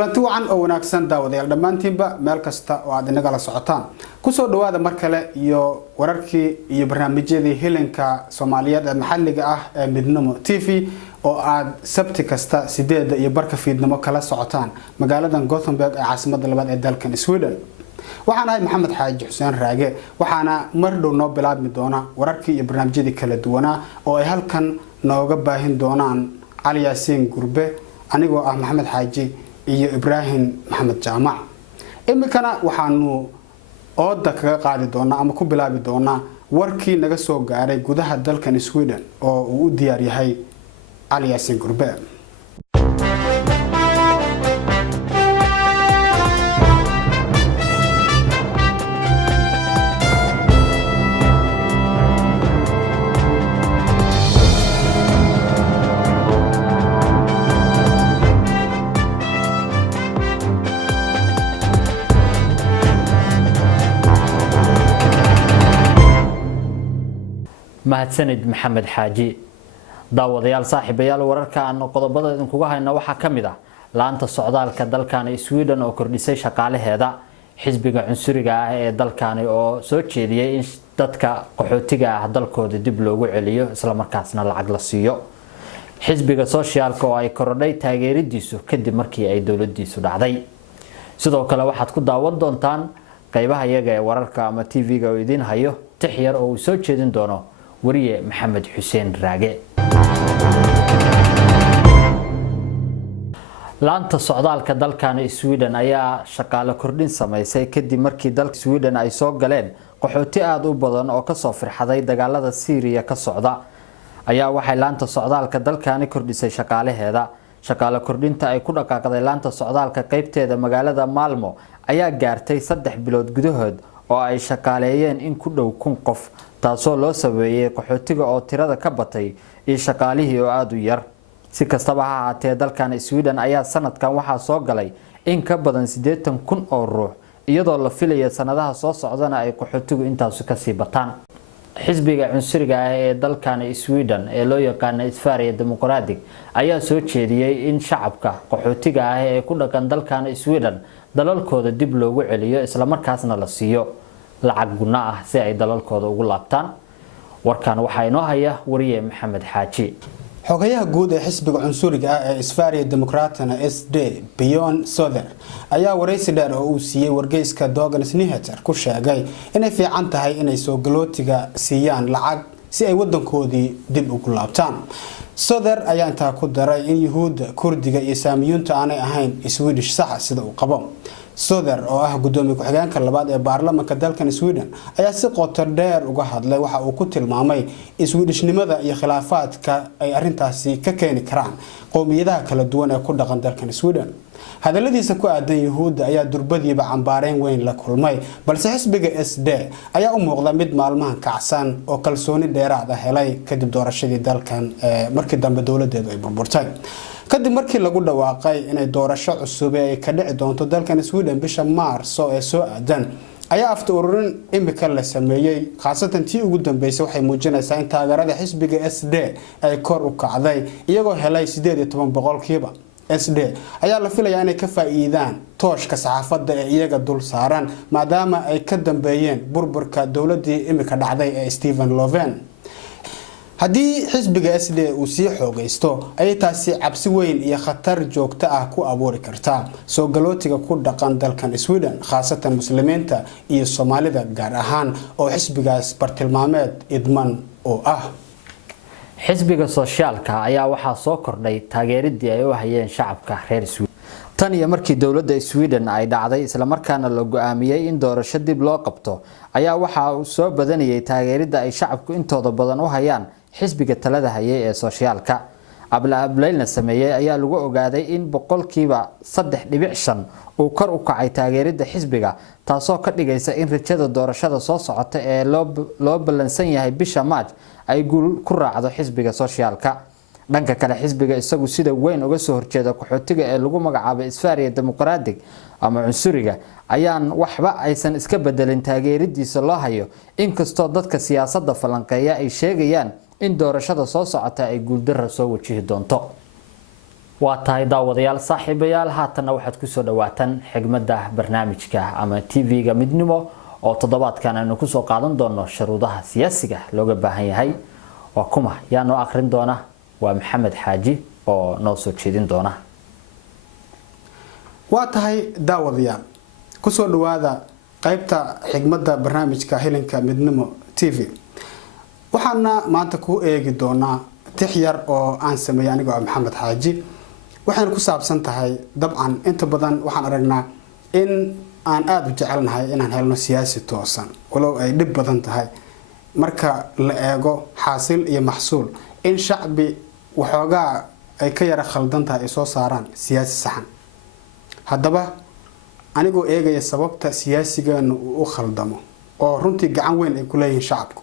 kulanti wacan oo wanaagsan daawadayaal dhamaantiinba meel kasta oo aad inaga la socotaan ku soo dhawaada mar kale iyo wararkii iyo barnaamijyadii helenka Soomaaliyeed ee maxalliga ah ee Midnimo TV oo aad sabti kasta 8 iyo barka fiidnimo kala socotaan magaalada Gothenburg ee caasimadda labaad ee dalkan Sweden. waxaan ahay Maxamed Xaaji Xuseen Raage waxaana mar dhow noo bilaabmi doona wararkii iyo barnaamijyadii kala duwana oo ay halkan nooga baahin doonaan Ali Yaasiin Gurbe anigoo ah Maxamed Xaaji iyo Ibrahim Maxamed Jaamac. imikana waxaanu ooda kaga qaadi doona ama ku bilaabi doona warkii naga soo gaaray gudaha dalkan Sweden oo uu u diyaar yahay Ali Yaasiin Gurbe. mahadsanid Maxamed Xaaji daawadayaal saaxiibayaal wararka aan qodobada idinku hayna waxa kamid ah laanta socdaalka dalkan Sweden oo kordhisay shaqaalaheeda xisbiga cunsuriga ah ee dalkan oo soo jeediyay in dadka qaxootiga ah dalkooda dib loogu celiyo isla markaasna lacag la siiyo xisbiga socialka oo ay korodhay taageeridiisu kadib markii ay dawladdiisu dhacday sidoo kale waxaad ku daawan doontaan qaybaha iyaga ee wararka ama TV-ga oo idin hayo tixyar oo soo jeedin doono wariye Maxamed Xuseen Raage. laanta socdaalka dalkan Sweden ayaa shaqaale kordhin sameysay kadib markii dalka Sweden ay soo galeen qaxooti aad u badan oo ka soo firxaday dagaalada Syria ka socda ayaa waxay laanta socdaalka dalkan kordhisay shaqaalaheeda shaqaale kordhinta ay ku dhaqaaqday laanta socdaalka qaybteeda magaalada Malmo ayaa gaartay 3 bilood gudahood oo ay shaqaaleeyeen in ku dhow 1000 qof taasoo loo sameeyay qaxootiga oo tirada ka batay iyo shaqaalihii oo aad u yar si kastaba ha ahaatee dalkan Sweden ayaa sanadkan waxa soo galay in ka badan 80,000 oo ruux iyadoo la filayo sanadaha soo socdana ay qaxootigu intaas ka sii bataan xisbiga cunsuriga ah ee dalkan Sweden ee loo yaqaan Isfariya Democratic ayaa soo jeediyay in shacabka qaxootiga ah ee ku dhaqan dalkan Sweden dalalkooda dib loogu celiyo isla markaasna la siiyo lacag guna ah si ay dalalkooda ugu laabtaan warkan waxa inoo haya wariye Maxamed Xaaji. xogayaha guud ee xisbiga cunsuriga ah ee Isfariya Democraterna SD Björn Söder ayaa wareysi dheer oo uu siiyay wargeyska Dagens Nyheter ku sheegay inay fiican tahay inay soo galootiga siiyaan lacag si ay wadankoodii dib ugu laabtaan. Söder ayaa intaa ku daray in Yuhuudda, Kurdiga iyo Saamiyuunta aanay ahayn Swedish sax sida uu qabo. Söder oo ah gudoomiye ku-xigeenka labaad ee baarlamaanka dalkan Sweden ayaa si qoto dheer uga hadlay waxa uu ku tilmaamay Swedishnimada iyo khilaafaadka ay arintaasi ka keeni karaan qowmiyadaha kala duwan ee ku dhaqan dalkan Sweden. hadaladiisa ku aadan Yuhuudda ayaa durbadiiba cambaareen weyn la kulmay balse xisbiga SD ayaa u muuqda mid maalmahan kacsan oo kalsooni dheeraad ah helay kadib doorashadii dalkan markii dambe dawladeedu ay burburtay kadib markii lagu dhawaaqay inay doorasho cusub ay ka dhici doonto dalkan Sweden bisha Maarso ee soo aadan ayaa afta ururin imika la sameeyay khaasatan tii ugu dambeysay waxay muujinaysaa in taageerada xisbiga SD ay kor u kacday iyagoo helay 18% SD ayaa la filayaa inay ka faa'iidaan tooshka saxaafadda ee iyaga dul saaran maadaama ay ka dambeeyeen burburka dawladii imika dhacday ee Stephen Löfven. haddii xisbiga SD uu sii xoogaysto ay taasi cabsi weyn iyo khatar joogto ah ku abuuri kartaa soo galootiga ku dhaqan dalkan Sweden khaasatan muslimiinta iyo Soomaalida gaar ahaan oo xisbigaas bartilmaameed idman oo ah. xisbiga socialka ayaa waxa soo kordhay taageeridii ay u hayeen shacabka reer Sweden tan iyo markii dawladda Sweden ay dhacday isla markaana la go'aamiyay in doorasho dib loo qabto ayaa waxa uu soo badanayay taageerida ay shacabku intooda badan u hayaan xisbiga talada hayay ee socialka ablaablayna sameeyay ayaa lagu ogaaday in 3.5% uu kor u kacay taageerida xisbiga taasoo ka dhigaysa in rajada doorashada soo socota ee loo balansan yahay bisha March ay guul ku raacdo xisbiga socialka dhanka kale xisbiga isagu sida weyn uga soo horjeeda qaxootiga ee lagu magacaabo Isfariya Democratic ama cunsuriga ayaan waxba aysan iska bedelin taageeridiisa loo hayo inkastoo dadka siyaasadda falanqeeya ay sheegayaan in doorashada soo socota ay guul darro soo wajihi doonto waa tahay daawadayaal saaxiibayaal haatana waxaad ku soo dhawaataan xigmada barnaamijka ama TV-ga midnimo oo toddobaadkan aynu ku soo qaadan doono shuruudaha siyaasiga looga baahan yahay waa kuma yaa noo akhrin doona waa maxamed xaaji oo noo soo jeedin doona waa tahay daawadayaal ku soo dhawaada qaybta xigmada barnaamijka hilinka midnimo TV waxaana maanta ku eegi doonaa tix yar oo aan sameeyay anigoo maxamed xaaji waxaan ku saabsan tahay dabcan inta badan waxaan aragnaa in aan aad u jecelnahay inaan helno siyaasi toosan walow ay dhib badan tahay marka la eego xaasil iyo maxsuul in shacbi waxoogaa ay ka yara khaldan tahay ay soo saaraan siyaasi saxan haddaba anigoo eegaya sababta siyaasigeenu uu u khaldamo oo runtii gacan weyn ay ku leeyihiin shacabku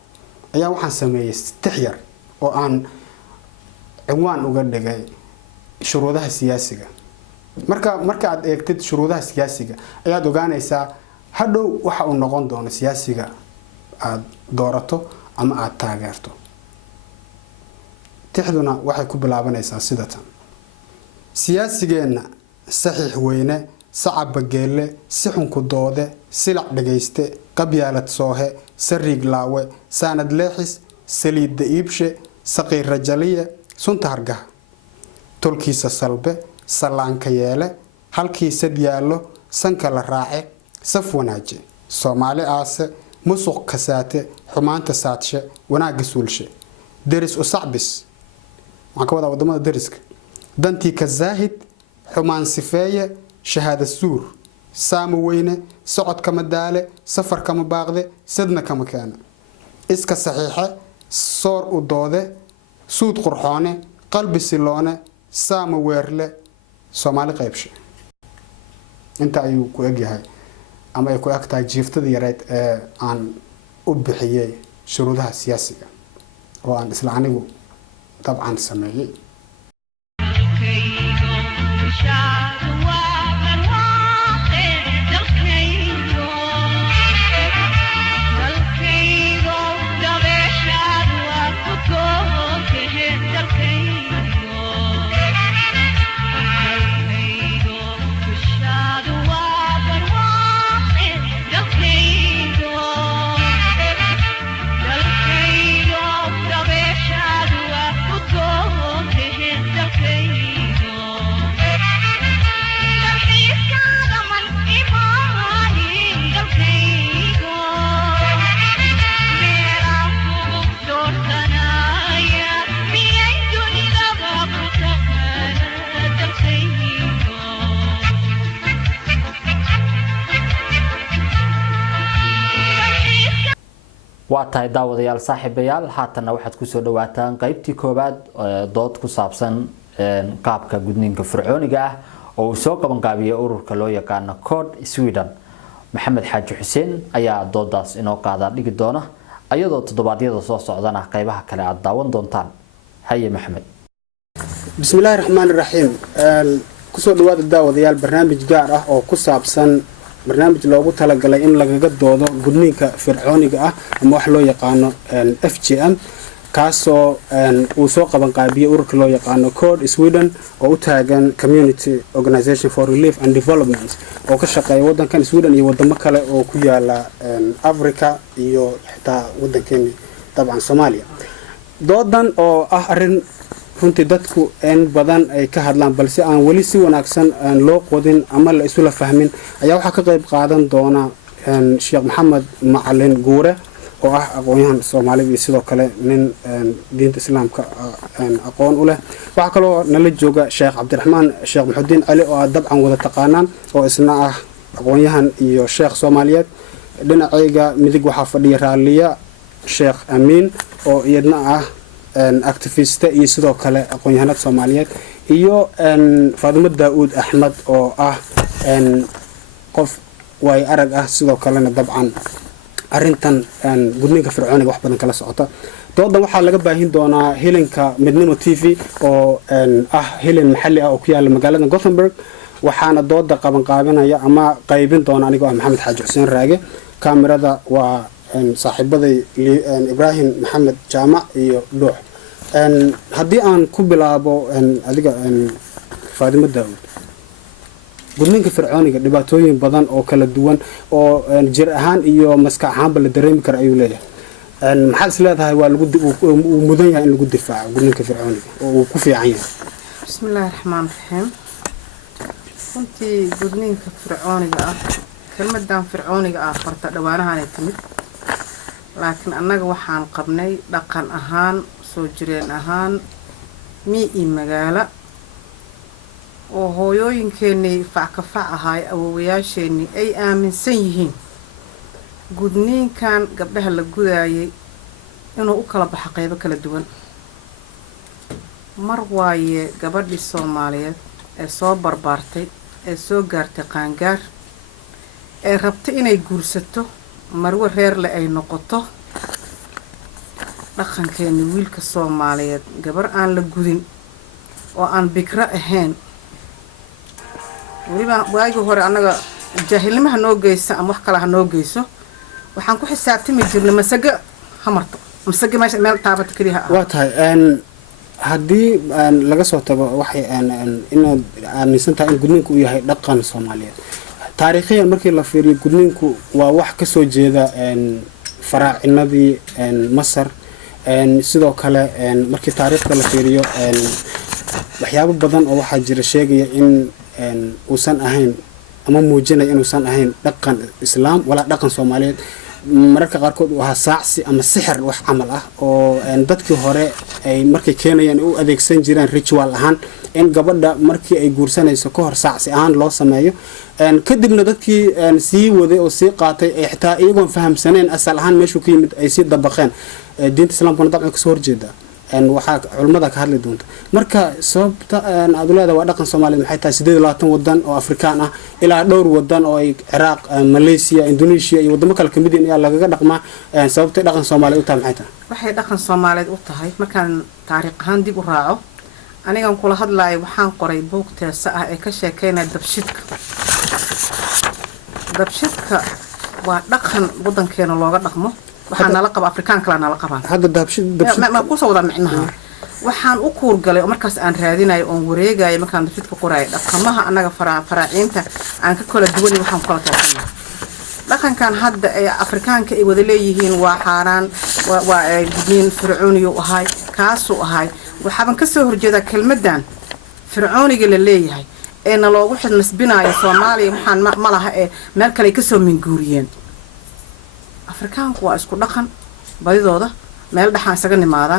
ayaa waxaan sameeyay tix yar oo aan cinwaan uga dhigay shuruudaha siyaasiga marka aad eegtid shuruudaha siyaasiga ayaad ogaanaysaa hadhow waxa uu noqon doono siyaasiga aad doorato ama aad taageerto tixduna waxay ku bilaabanaysaa sidatan siyaasigeenna saxiix weyne sacab geelle sixunku doode silac dhagayste qabyaalad soohe sariig laawe saanad leexis saliidda iibshe saqiir rajaliye sunta hargaha tolkiisa salbe salaanka yeele halkiisad yaallo sanka la raace saf wanaaje soomaali aase musuq kasaate xumaanta saadshe wanaagga suulshe deris u sacbis waxaan ka wadaa wadamada deriska dantii ka zaahid xumaan sifeeye shahaada suur saamo weyne socod kama daale safar kama baaqde sadna kama keena iska saxiixe soor u doode suud qurxoone qalbi siloone saamo weerle soomaali qaybshe inta ayuu ku egyahay ama ay ku eg tahay jiiftadii yareyd ee aan u bixiyey shuruudaha siyaasiga oo aan isla anigu dabcan sameeyey waa tahay daawadayaal saaxiibayaal haatana waxaad ku soo dhawaataan qaybtii koobaad dood ku saabsan qaabka gudniinka fircooniga ah oo uu soo qaban qaabiyay ururka loo yaqaan Code Sweden maxamed xaaji xuseen ayaa doodaas inoo qaada dhigi doona ayadoo toddobaadyada soo socdana qaybaha kale aad daawan doontaan haye maxamed bismillaahir rahmaanir rahiim ku soo dhawaada daawadayaal barnaamij gaar ah oo ku saabsan barnaamij loogu talagalay in lagaga doodo gudniinka fircooniga ah ama wax loo yaqaano FGM kaasoo uu soo qaban qaabiyay ururka loo yaqaano Code Sweden oo u taagan Community Organization for Relief and Development oo ka shaqeeya wadankan Sweden iyo wadamo kale oo ku yaala Africa iyo xitaa wadankeena dabcan Soomaaliya doodan oo ah arin runtii dadku in badan ay ka hadlaan balse aan wali si wanaagsan aan loo qodin ama la isula fahmin ayaa waxa ka qayb qaadan doona Sheekh Maxamed Macalin Guure oo ah aqoonyahan Soomaaliyeed iyo sidoo kale nin diinta Islaamka aqoon u leh waxa kale oo nala jooga Sheekh Cabdiraxmaan Sheekh Maxudiin Cali oo dabcan wada taqaanaan oo isna ah aqoonyahan iyo Sheekh Soomaaliyeed dhinacayga midig waxa fadhiya Raaliya Sheekh Amiin oo iyadna ah activiste iyo sidoo kale aqoonyahanada Soomaaliyeed iyo Faadimo Daawud Axmed oo ah qof way arag ah sidoo kalena dabcan arintan gudniinka fircooniga wax badan kala socota doodan waxaa laga baahin doonaa hilinka midnimo TV oo ah hilin maxalli ah oo ku yaala magaalada Gothenburg waxaana dooda qaban qaabinaya ama qaybin doona anigoo maxamed xaaji xuseen raage kaamirada waa saaxiibaday Ibrahim Maxamed Jaamac iyo Dhuux haddii aan ku bilaabo adiga faadimo daawud gudniinka fircooniga dhibaatooyin badan oo kala duwan oo jir ahaan iyo maskax ahaanba la dareemi kara ayuu leeyahay maxaad is leedahay waa uu mudan yahay in lagu difaaco gudniinka fircooniga oo uu ku fiican yahay bismillaahi raxmaani raxiim runtii gudniinka fircooniga ah kelmadan fircooniga ah horta dhawaanahan ay timid laakiin annaga waxaan qabnay dhaqan ahaan soo jireen ahaan mii iyo magaalo oo hooyooyinkeenii fackafac ahaay awowayaasheenii ay aaminsan yihiin gudniinkan gabdhaha la gudaayay inuu u kala baxo qeybo kala duwan mar waaye gabadhii soomaaliyeed ee soo barbaartay ee soo gaartay qaangaar ee rabta inay guursato marwo reerle ay noqoto dhaqankeeni wiilka soomaaliyeed gabar aan la gudin oo aan bikro ahayn weliba waagii hore annaga jaahilnimo ha noo geyso ama wax kale ha noo geyso waxaan ku xisaabtami jirnay masago ha marto masago meesha meel taabata keliya waa tahay haddii laga soo tago waxay inaad aaminsan tahay in gudniinku uu yahay dhaqan soomaaliyeed taariikhiyan markii la fiiriyo gudniinku waa wax ka soo jeeda faraacinadii masar sidoo kale markii taariikhda la fiiriyo waxyaabo badan oo waxaa jira sheegaya in uusan ahayn ama muujinaya inuusan ahayn dhaqan islaam walaa dhaqan soomaaliyeed mararka qaarkood uu ahaa saacsi ama sixir wax camal ah oo dadkii hore ay markay keenayaan u adeegsan jireen ritual ahaan in gabadha markii ay guursanayso ka hor saacsi ahaan loo sameeyo kadibna dadkii sii waday oo sii qaatay ay xitaa iyagoon fahamsaneen asal ahaan meeshuu ka yimid ay sii dabaqeen diinta islaamkuna dabcan kasoo horjeeda waxaa culimada ka hadli doonta marka sababta aad leedahay waa dhaqan soomaaliyeed maxay tahay 28 wadan oo afrikaan ah ilaa dhowr wadan oo ay Ciraaq Malaysia Indonesia iyo wadamo kale kamid ah lagaga dhaqmaa sababta dhaqan soomaaliyeed u tahay maxay tahay waxay dhaqan soomaaliyeed u tahay markaan taariikh ahaan dib u raaco anigan kula hadlayo waxaan qoray buug teesa ah ee ka sheekeynaya dabshidka waa dhaqan wadankeena looga dhaqmo waxaan nala qaba afrikaan kala nala qabaan hadda dabshid ma ku soo wada micnaha waxaan u kuur galay oo markaas aan raadinayo oo wareegayo markaan dabshidka qorayo dhaqamaha anaga faraaciinta aan ka kala duwan waxaan kala toosanaa dhaqankan hadda ee afrikaanka ay wada leeyihiin waa xaaraan waa gudniin fircooniyo ahay kaasoo ahay waxaan ka soo horjeedaa kelmadan fircooniga la leeyahay ee naloogu xidmasbinayo Soomaaliya waxaan ma laha ee meel kale ka soo minguuriyeen afrikaanku waa isku dhaqan badidooda meel dhaxan isaga nimaada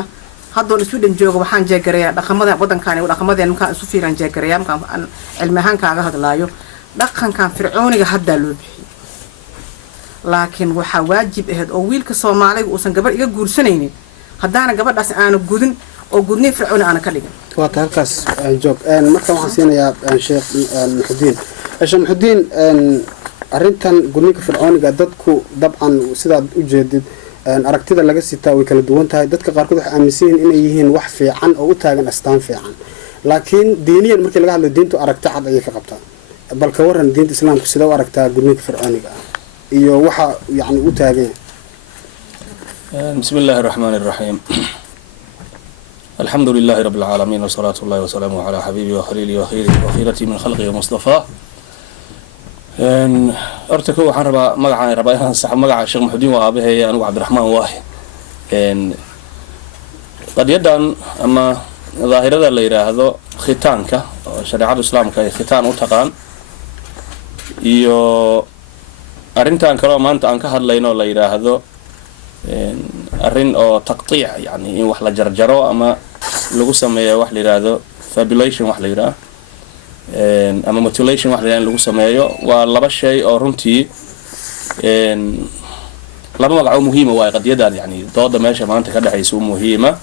haddoo Sweden joogo waxaan jeegarayaa dhaqamada wadankan iyo dhaqamadeen markaan isu fiiran jeegarayaa markaan cilmi ahaan kaaga hadlaayo dhaqankan fircooniga hadda loo bixiyay laakiin waxa waajib ahayd oo wiilka Soomaaliga uusan gabar iga guursanaynin haddaana gabadhaas aanu gudin oo gudniin fircooni aana ka dhigin waa halkaas joog marka waxaan siinayaa sheekh Muxudiin arrintan gudniinka fircooniga dadku dabcan sidaad u jeedid aragtida laga sitaa way kala duwan tahay dadka qaarkood waxay aaminsan yihiin inay yihiin wax fiican oo u taagan astaan fiican laakiin diiniyan markii laga hadlo diintu aragti cad ayay ka qabtaa bal ka waran diinta islaamku sida u aragtaa gudniinka fircooniga iyo waxa yani u taagan bismillahir rahmanir rahim alhamdulillahi rabbil alamin wa salatu wa salamu ala habibi wa khalili wa khairati min khalqi wa mustafa horta ko waxaan rabaa inaan sax magaca Sheekh Muxudiin waa aabahay anigu Cabdiraxmaan waahi qadiyadan ama daahirada la yiraahdo khitaanka oo shariicada islaamka ay khitaan u taqaan iyo arintan kale maanta aan ka hadlayno la yiraahdo arin oo taqtiic yani in wax la jarjaro ama lagu sameeyo wax la yiraahdo fabulation wax la yiraahdo ama mutilation wax lagu sameeyo waa laba shay oo runtii laba magac muhiim ah waa qadiyadan yani dooda meesha maanta ka dhaxayso muhiima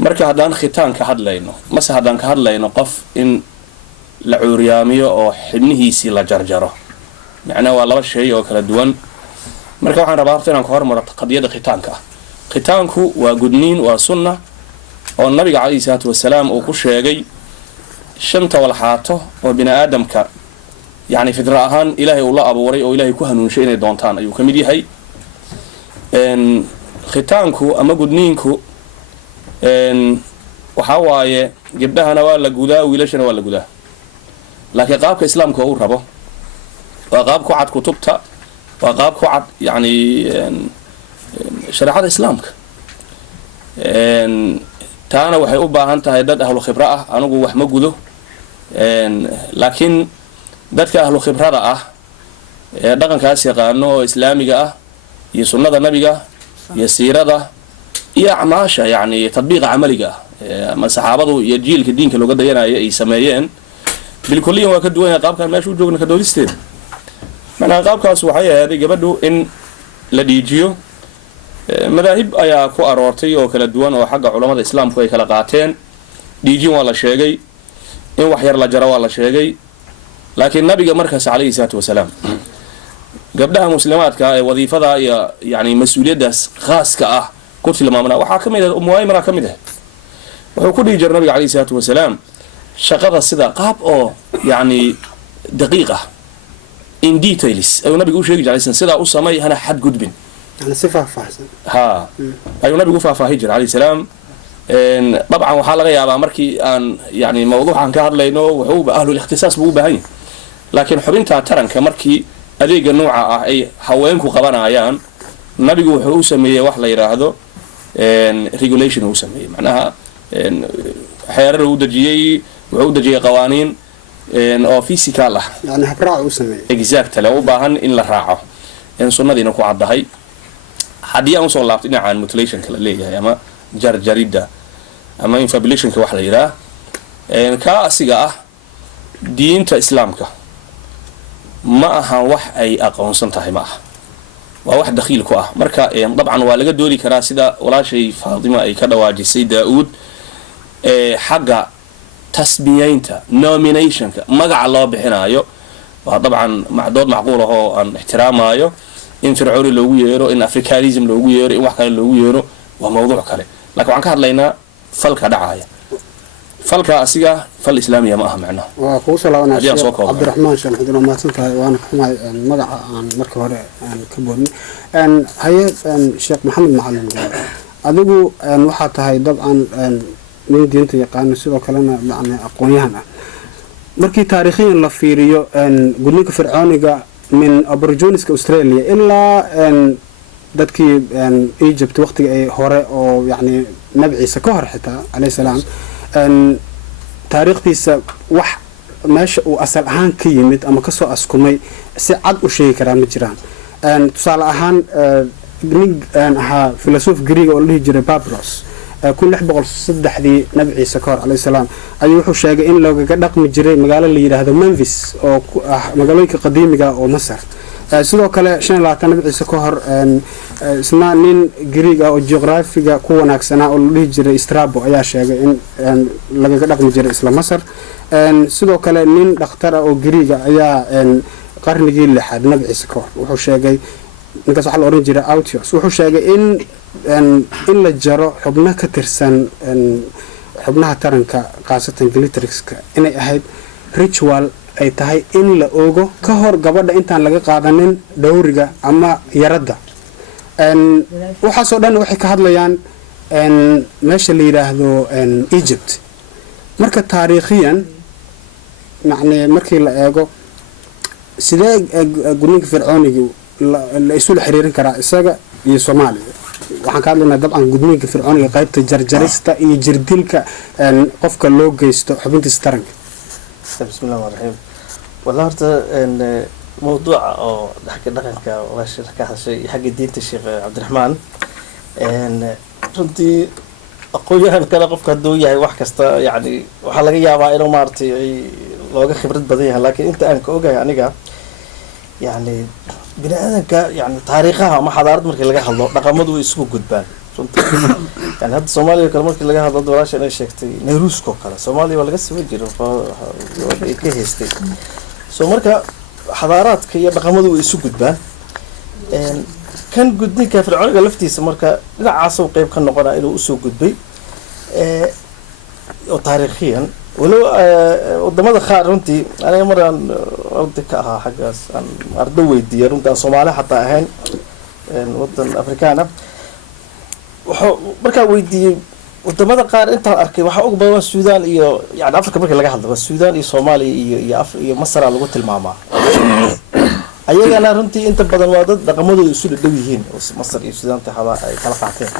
marka hadaan khitaan ka hadlayno mase hadaan ka hadlayno qof in la cuuriyaamiyo oo xibnihiisi la jarjaro macna waa laba shay oo kala duwan marka waxaan rabaa inaan ka hormaro qadiyada khitaanka khitaanku waa gudniin waa sunna oo nabiga kaleey salaatu wasalaam uu ku sheegay shanta walxaato oo bini aadamka yani fidra ahaan ilaahay uu la abuuray oo ilaahay ku hanuunshay inay doontaan ayuu kamid yahay khitaanku ama gudniinku waxaa waaye gabdhahana waa la gudaa wiilashana waa la gudaa laakiin qaabka islaamka uu rabo waa qaab ku cad kutubta waa qaab ku cad yani shareecada islaamka taana waxay u baahan tahay dad ahlu khibro ah anigu wax ma gudo laakiin dadka ahlu khibrada ah ee dhaqankaas yaqaano oo islaamiga ah iyo sunnada nabiga iyo siirada iyo acmaasha yani tadbiiqa camaliga ah ama saxaabadu iyo jiilka diinka looga dayanayo ay sameeyeen bilkulliyan waa ka duwan yahay qaabkan meesha u joogna ka doodisteeda macnaha qaabkaas waxay ahaaday gabadhu in la dhiijiyo madaahib ayaa ku aroortay oo kala duwan oo xagga culamada islaamku ay kala qaateen dhiijin waa la sheegay in wax yar la jaro waa la sheegay laakiin nabiga markaas calayhi salaatu wasalaam gabdhaha muslimaadka ee wadiifada iyo yani mas-uuliyaddaas khaaska ah ku tilmaamna waxaa ka mid ah Ummu Aymara ka mid ah wuxuu ku dhihi jiray nabiga calayhi salaatu wasalaam shaqada sida qaab oo yani daqiiq ah in details ayuu nabigu u sheegi jiray sidaa u samay hana xad gudbin يعني صفة فاحسن ها أيوة نبي قفا فاهجر عليه السلام طبعا وحال غيا مركي أن يعني موضوع عن كهر لينو وهو أهل الاختصاص بو بهين لكن حبينتها ترن كمركي أديق النوع أي حوينكو قبانا عيان نبي هو سميه وحلا يراهدو regulation هو سميه معناها حيار ودجي وعودجي قوانين أو فيسيكال يعني هبراع وسميه exact لو باهن إن لراعه إن سنة دينا كو عدهاي haddii aan usoo laabto dhinacaan mutilationka la leeyahay ama jarjaridda ama infabulationka wax la yidhaah kaa asiga ah diinta islaamka ma aha wax ay aqoonsan tahay ma aha waa wax dakhiil ku ah marka dabcan waa laga doodi karaa sida walaashay Faatima ay ka dhawaajisay Daa'uud xagga tasbiyaynta nominationka magaca loo bixinayo waa dabcan macdood macquul ah oo aan ixtiraamayo in fircooni loogu yeero in africanism loogu yeero in wax kale loogu yeero waa mawduuc kale laakiin waxaan ka hadlaynaa falka dhacaya falka asiga fal islaamiya ma aha macnaha waa ku salaamana Sheekh Cabdiraxmaan Sheekh Xudina ma santahay waana xumaay magaca aan marka hore aan ka boodnay haye Sheekh Maxamed Macalin adigu waxa tahay dabcan nin diinta yaqaan sidoo kalena macna aqoon-yahan ah markii taariikhiyan la fiiriyo gudniinka fircooniga من أبرجونيس كأستراليا إلا دتكي إيجيبت وقت هراء أو يعني نبعي سكهر حتى عليه السلام تاريخ تيس وح ماش وأصل أهان كيمت أما كسو أسكمي سعد وشيء كرام جيران تصال أهان نيج ها فيلسوف غريغ اللي جرى بابروس كل لحظة قل صدح دي نبعي سكر عليه السلام أيوه شيء إن لو قدق مجري مقالة اللي هذا منفس أو مقالة قديمة أو مصر سلوا كلا شن لا تنبعي سكر اسمه نين غريغ أو جغرافيا كون أكسنا اللي جرى استرابو أي شيء إن لو قدق مجري إسلام مصر سلوا كلا نين دكتور أو غريغ أي قرن جيل لحد نبعي سكر وحو شيء ninkaas waxa la oran jiray Autios wuxuu sheegay in la jaro xubnaha ka tirsan xubnaha taranka qaasatan clitoriska inay ahayd ritual ay tahay in la oogo ka hor gabadha intaan laga qaadanin dhowriga ama yaradda waxa soo dhan waxay ka hadlayaan meesha la yiraahdo Egypt marka taariikhiyan macne markii la eego sidee gudniinka fircooniga la isu xiriirin karaa isaga iyo Soomaaliya waxaan ka hadlaynaa dabcan gudniinka fircooniga qaybta jarjarista iyo jirdilka qofka loo geysto xubintiisa taranka bismillaahir rahmaanir rahiim wala horta mawduuca oo dhaqanka wala ka hadashay xagga diinta Sheekh Cabdiraxmaan runtii aqoonyahan kala qofka haduu yahay wax kasta yani waxa laga yaabaa inuu maartay looga khibrad badan yahay laakiin inta aan ka ogahay aniga yani bini aadanka yani taariikhaha ama xadaarad markii laga hadlo dhaqamadu way isugu gudbaan runtii yani hadda Soomaaliya kale markii laga hadlo walaasha ay sheegtay Nayruusko kale Soomaaliya waa laga soo jiro ay ka heystay soo marka xadaaraadka iyo dhaqamadu way isu gudbaan kan gudniinka fircooniga laftiisa marka dhinacaas oo qayb ka noqonaa inuu usoo gudbay oo taariikhiyan ولو ودمada qaar runtii aniga maraan arday ka ahaa xagaas aan arday weydiiyay runtii Soomaali xataa ahayn wadan Afrikaana wuxuu markaa weydiiyay wadamada qaar intaan arkay waxaa ugu badan waa Suudaan iyo yani Afrika markii laga hadlo waa Suudaan iyo Soomaaliya iyo Masar lagu tilmaamaa ayagana runtii inta badan waa dad dhaqamadoodu isu dhow yihiin oo Masar iyo Suudaan taxada ay kala qaateen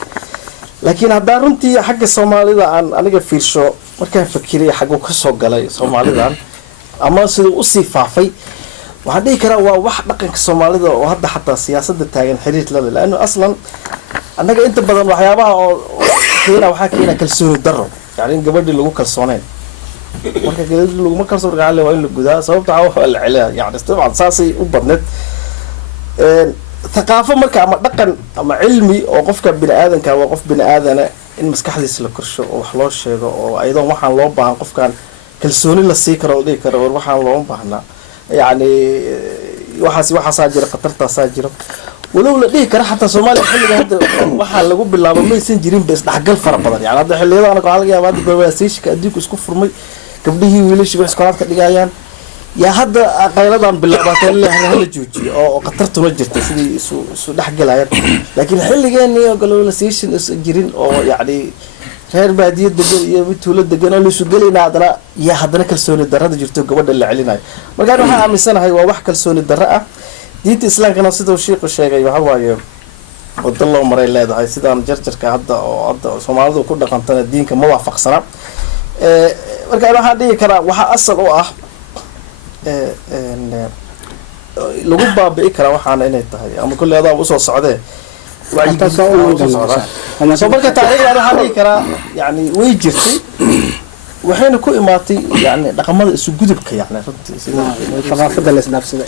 laakiin hadda runtii xagga Soomaalida aan aniga fiirsho markaan fakiray xaggu ka soo galay Soomaalidan ama sidoo u sii faafay waxaan dhihi karaa waa wax dhaqanka Soomaalida oo hadda xataa siyaasadda taagan xiriir la leh laana aslan anaga inta badan waxyaabaha oo waxaa keena kalsooni darro yani in gabadhii lagu kalsooneen marka gabadhii lagu kalsoon gacan waa in la gudaa sababta waxa la celaa yani isticmaal saasi u badneed thaqaafo marka ama dhaqan ama cilmi oo qofka bini aadanka waa qof bini aadana in maskaxdiisa la korsho oo wax loo sheego oo ayadoo waxaan loo baahan qofkan kalsooni la sii karo oo dhigi karo waxaan loo baahnaa yani waxaasaa jira khatartaasaa jira ولو لديه كره حتى سومالي حلقة هذا واحد لقوا بالله ما يسنجرين بس نحقل فرق بدن يعني هذا حلقة أنا قال يا بعد بواسيش كأديك اسكف فرمي قبله ويلش بس قرارات كدقايان يا هذا قيلدان بالله باتل اللي احنا هلا جوجي أو قطرت نجرت سدي سو نحقل عيان لكن حلقة إني قالوا لسيش جرين أو يعني غير بعدية دقن يبتولد دقن اللي سو قلنا هذا يا هذا كلسون الدرة جرتوا قبل اللي علينا ما كانوا عامل سنة هاي وواحد كلسون الدرة diinta islaamkana sidoo sheekhu sheegay waxa waaye wada loo maray leedahay sidaan jarjarka hadda Soomaalidu ku dhaqantana diinka ma waafaqsana marka waxaan dhihi karaa waxa asal u ah lagu baabi'i karaa waxaana inay tahay ama kulli adaa u soo socdee soo marka taariikhda waxaan dhihi karaa yani way jirtay waxayna ku imaatay yani dhaqamada isu gudubka yani runtii sida thaqaafada la isdhaafsada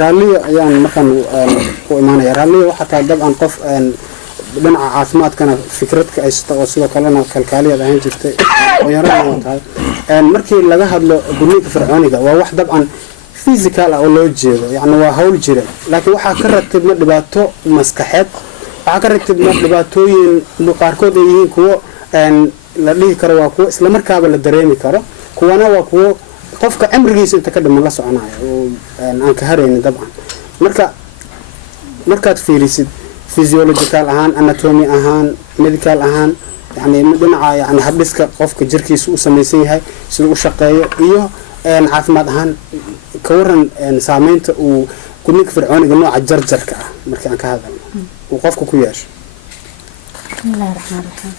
raaliyo ayaan markaan ku imaanaya raaliyo waxa taa dabcan qof dhinaca caafimaadkana fikradka ay soo oo sidoo kalena kalkaaliyeed ahaan jirtay oo yaraan tahay markii laga hadlo gudniinka fircooniga waa wax dabcan physical oo loo jeedo yani waa hawl jira laakiin waxa ka ratibna dhibaato maskaxeed waxa ka ratibna dhibaatooyin qaarkood ay yihiin kuwa la dhihi karo waa kuwa isla markaaba la dareemi karo kuwana waa kuwa qofka cimrigiisa inta ka dhiman la soconayo oo aan ka hareynin dabcan markaad fiirisid physiological ahaan anatomy ahaan medical ahaan yani dhinaca yani habdhiska qofka jirkiisa u samaysan yahay sida u shaqeeyo iyo caafimaad ahaan ka waran saameynta uu gudniinka fircooniga nooca jarjarka ah markii aan ka hadalno uu qofka ku yeesho bismillaahi raxmaani raxiim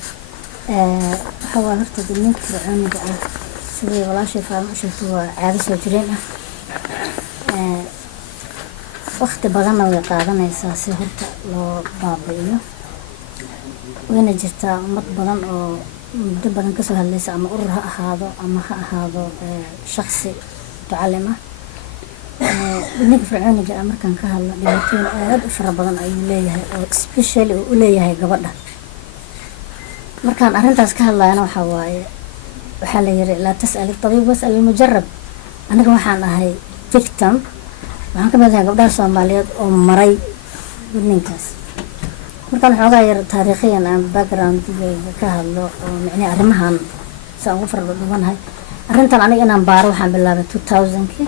waxaa horta gudniinka fircooniga ah sidii walaashay faalan u sheegtay waa caado soo jireen ah waqti badanna way qaadanaysaa si horta loo baabi'iyo wayna jirtaa ummad badan oo muddo badan kasoo hadlaysa ama urur ha ahaado ama ha ahaado shakhsi mutacalim ah gudniinka fircooniga ah markaan ka hadlo dhibaatooyin aad u fara badan ayuu leeyahay oo especially uu u leeyahay gabadha markaan arrintaas ka hadlayana waxaa waaye waxaa la yiri laa tas'al tabiib was'al mujarrab aniga waxaan ahay victim waxaan ka mid ahay gabdhaha Soomaaliyeed oo maray gudniinkaas markaan xoogaa yar taariikhiyan aan background-gayga ka hadlo oo micnaheedu arrimahan saan ugu fardhubanahay arrintan aniga inaan baaro waxaan bilaabay 2000kii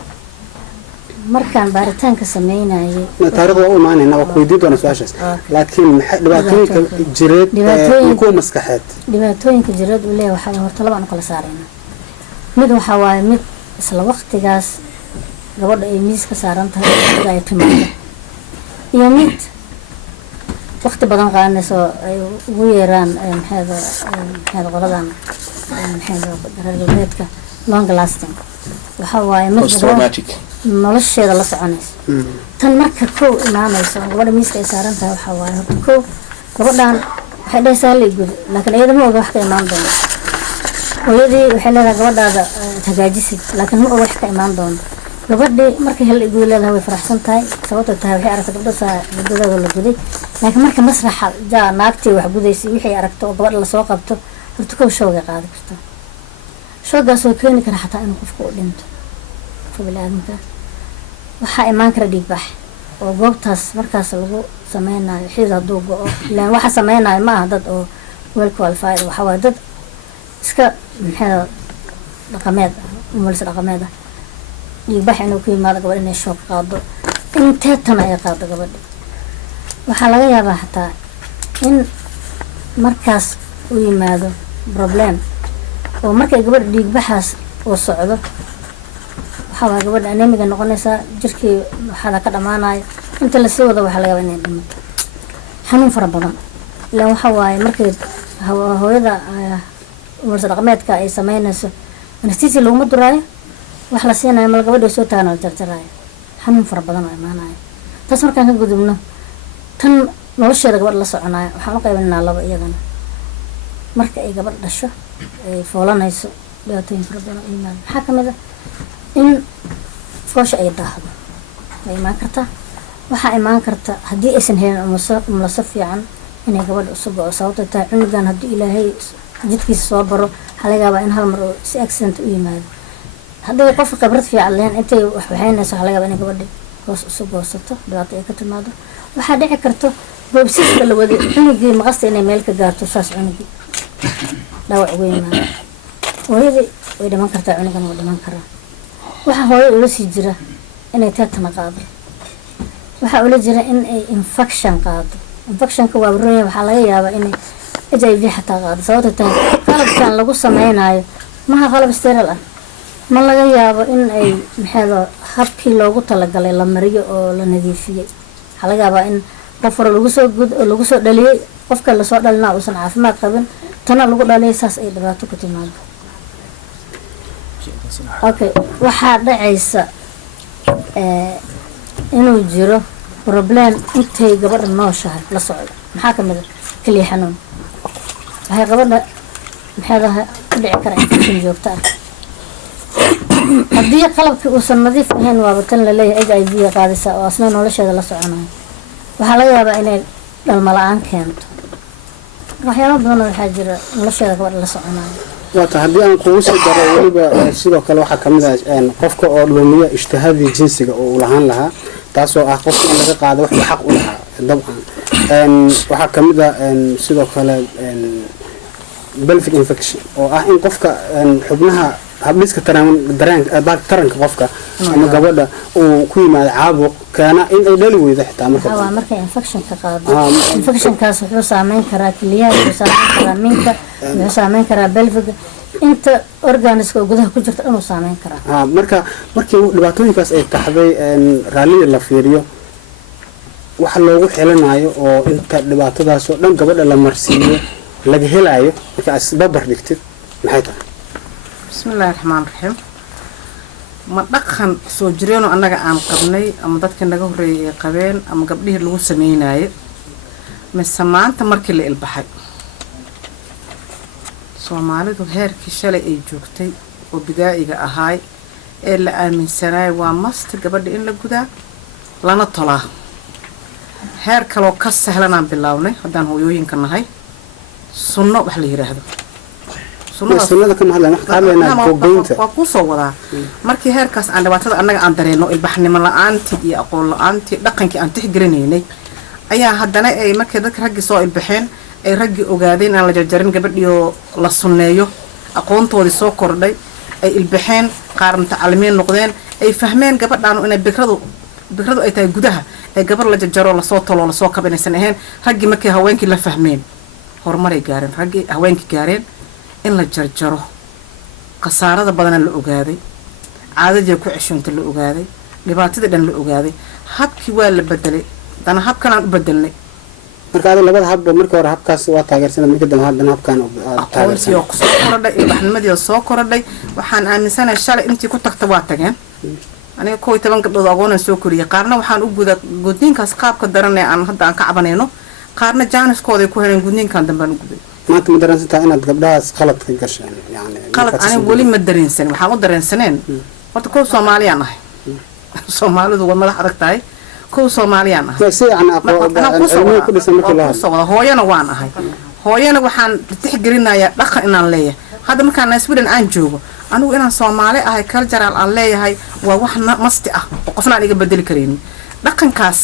markaan baaritaanka sameynayay taariikhda u imaanayna waa ku weydiin doona su'aashaas laakiin maxay dhibaatooyinka jireed ku maskaxeed dhibaatooyinka jireed uu leeyahay waxa horta laba aan kala saarayna mid waxa waaye mid isla waqtigaas gabadha ay miis ka saaran tahay ay timaado iyo mid waqti badan qaadanayso ay ugu yeeraan maxay qoladan maxay daraadeedka long lasting waxa waaye mid nolosheeda la soconaysa tan marka kow imaanayso gabadha miiska ay saaran tahay waxa waaye horta kow gabadhan waxay dhaysaa la gud laakiin iyada ma oga wax ka imaan doono hooyadii waxay leedahay gabadhaada hagaajisid laakiin ma oga wax ka imaan doono gabadhii markay hal igu leedahay way faraxsan tahay sababtoo tahay waxay aragtay gabdhada la guday laakiin marka masraxa jaa naagtii wax gudaysay wixii aragto oo gabadha lasoo qabto horta kow shoogay qaadi karta shoogaas oo keeni kara xataa inuu qofku u dhinto bini'aadamka waxaa imaan kara dhiigbax oo goobtaas markaas lagu sameynayo xid hadduu go-o ilaan waxa sameynayo ma aha dad oo well qualified waxa waaye dad iska maxay dhaqameed umulis dhaqameed ah dhiigbax inuu ku yimaado gabadh inay shoog qaado intee tan ay qaado gabadha waxaa laga yaabaa xataa in markaas u yimaado problem oo markay gabadha dhiig baxaas oo socdo waxaa gabadha anemiga noqonaysaa jirkii waxaa ka dhamaanaya inta la sii wada waxa laga yaabaa inay dhimato xanuun fara badan ilaan waxa waaye markay hooyada umursa dhaqameedka ay sameynayso anesthesia laguma duraayo wax la siinayo mal gabadha soo taagna la jarjaraayo xanuun fara badan oo imaanaya taas markaan ka gudubno tan nolosheeda gabadha la soconaayo waxaan u qaybinaynaa laba iyadana marka ay gabadh dhasho ay foolanayso dhibaatooyin fara badan oo imaado maxaa kamid ah in foosha ay daahdo way imaan kartaa waxaa imaan karta haddii aysan helin umulaso fiican inay gabadha usoo go-o sababto tahay cunugan haddii ilaahay jidkiisa soo baro waxaa laga yaabaa in hal mar oo si accident u yimaado haddii qofka khibrad fiican lehen intay waxwaxeynayso waxaa laga yaabaa inay gabadhi hoos usoo goosato dhibaato ay ka timaado waxaa dhici karto boobsiiska la waday cunugii maqasta inay meel ka gaarto saas cunugii dhaawac uga yimaado hooyadii way dhiman kartaa cunugan waa dhiman karaa waxaa hooyada ula sii jira inay teetana qaado waxaa ula jira in ay infection qaado infectionka waa barooya waxaa laga yaabaa inay HIV xataa qaado sababta tahay qalabkan lagu sameynayo maha qalab sterile ah ma laga yaabo in ay maxaa habkii loogu talagalay la mariyo oo la nadiifiyay waxaa laga yaabaa in qof hore lagu soo dhaliyay qofka lasoo dhalinaa uusan caafimaad qabin tana lagu dhaliyay saas ay dhibaato ku timaado okay waxaa dhacaysa inuu jiro problem intay gabadha nooshahay la socdo maxaa kamid ah kaliya xanuun waxay gabadha maxaa ku dhici kara infection joogto ah haddii qalabkii uusan nadiif ahayn waaba tan la leeyahay HIV qaadisa oo asna nolosheeda la soconayo waxaa laga yaabaa inay dhalmo la-aan keento waxyaaba badan waxaa jira nolosheeda gabadha la soconayo waata haddii aan kugu sii daro weliba sidoo kale waxaa kamid ah qofka oo lumiya ijtihaadii jinsiga oo uu lahaan lahaa taasoo ah qofka in laga qaado wax xaq u lahaa dabcan waxaa kamid ah sidoo kale pelvic infection oo ah in qofka xubnaha habdhiska taranka qofka ama gabadha uu ku yimaado caabuq keena in ay dhali weydo xitaa marka infection ka qaado infectionkaas wuxuu saameyn karaa kiliyaha wuxuu saameyn karaa minka wuxuu saameyn karaa pelvic inta organiska oo gudaha ku jirta inuu saameyn karaa markii dhibaatooyinkaas ay taxday raallida la fiiriyo waxa loogu xelinayo oo inta dhibaatadaas oo dhan gabadha la marsiiyo laga helayo marka asbabar dhigtid maxay tahay bismillaahi raxmaan raxiim ma dhaqan soo jireeno annaga aan qabnay ama dadka naga horreeyay ay qabeen ama gabdhihii lagu sameynaayo mise maanta markii la ilbaxay soomaalidu heerkii shalay ay joogtay oo bidaa'iga ahaay ee la aaminsanaayo waa masta gabadha in la gudaa lana tolaa heer kaloo ka sahlanaan bilownay haddaan hooyooyinka nahay sunno wax la yidhaahdo waa kuu soo wadaa markii heerkaas aan dhibaatada annaga aan dareeno ilbaxnimo la-aantii iyo aqoon la-aantii dhaqankii aan tixgelinaynay ayaa haddana ay markay dadka raggii soo ilbaxeen ay raggii ogaadeen aan la jarjarin gabadhiioo la sunneeyo aqoontoodii soo kordhay ay ilbaxeen qaar mutacalimiin noqdeen ay fahmeen gabadhaanu inay bikradu ay tahay gudaha ee gabar la jarjaro lasoo talo lasoo kaba inaysan ahayn raggii markay haweenkii la fahmeen horumaray gaareen raggii haweenkii gaareen in la jarjaro khasaarada badana la ogaaday caadadii ku ceshoonta la ogaaday dhibaatadii dhan la ogaaday habkii waa la bedelay dana habkanaan u bedelnay marka labada habba markii hore habkaas waa taageersanad markii dambe haddana habkaan aqoontii oo soo korodhay ilbaxnimadii oo soo korodhay waxaan aaminsanahay shalay intii ku tagta waa tageen aniga 11 gabdhood aqoonaan soo koriyay qaarna waxaan u gudniinkaas qaabka daranee aan hadda aan ka cabanayno qaarna jaaniskooday ku heleen gudniinkan dambaan u guday maanta ma dareensantaa inaad gabdhahaas qalad ka gasheen yani qalad aniga weli ma dareensanin waxaan u dareensaneen horta kow soomaaliyaan ahay soomaalidu waa madax adag tahay kow soomaaliyaan ahay si yani ku dhisan markii la hadlo hooyana waan ahay hooyana waxaan tixgelinayaa dhaqan inaan leeyahay hadda markaan Sweden aan joogo anigu inaan Soomaali ahay cultural aan leeyahay waa wax masti ah oo qofna aan iga bedeli karin dhaqankaas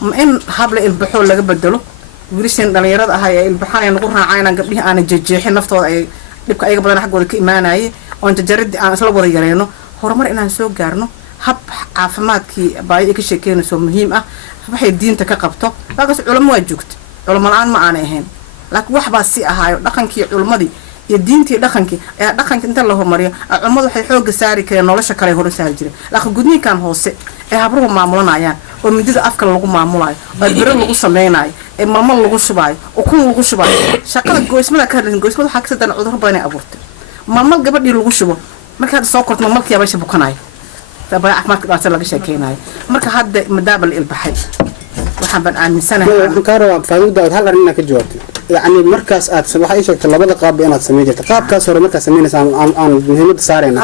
ma in habla ilbaxo laga bedelo wiilashan dhalinyarada ahay ee ilbaxaan nagu raacayna gabdhihi aan jeexjeexin naftooda ay dhibka ayaga badan xaggooda ka imaanayay oo jajarid aan isla wada yareeno horumar inaan soo gaarno hab caafimaadkii baayo ka sheekeynayso muhiim ah waxay diinta ka qabto laakiin culimo waa joogto culimo la'aan ma aanay ahayn laakiin wax baa si ahaayo dhaqankii culimadii iyo diintii dhaqankii ayaa dhaqanka inta la hormariyo cummadu waxay xooga saari kareen nolosha kale hore saari jireen laakiin gudniinkan hoose ee habruhu maamulanayaan oo midida afka lagu maamulayo oo biro lagu sameynayo ee malmal lagu shubaayo ukun lagu shubaayo shaqada goysmada ka hadlaysan goysmada waxaa ka sadana cudurro badan ay abuurtay malmal gabadhii lagu shubo markaad soo korto malmalkii meesha bukanayo sabay caafimaadka dhaarta laga sheekeynayo marka hadda madaaba la ilbaxay waxaan baan aaminsanahay waxaan ka rabaa faa'iido hal arrin inaad ka jawaabtid yani markaas aad waxa ay sheegtay labada qaab inaad sameyn jirto qaabkaas hore markaad sameynaysaa aan muhiimada saarayna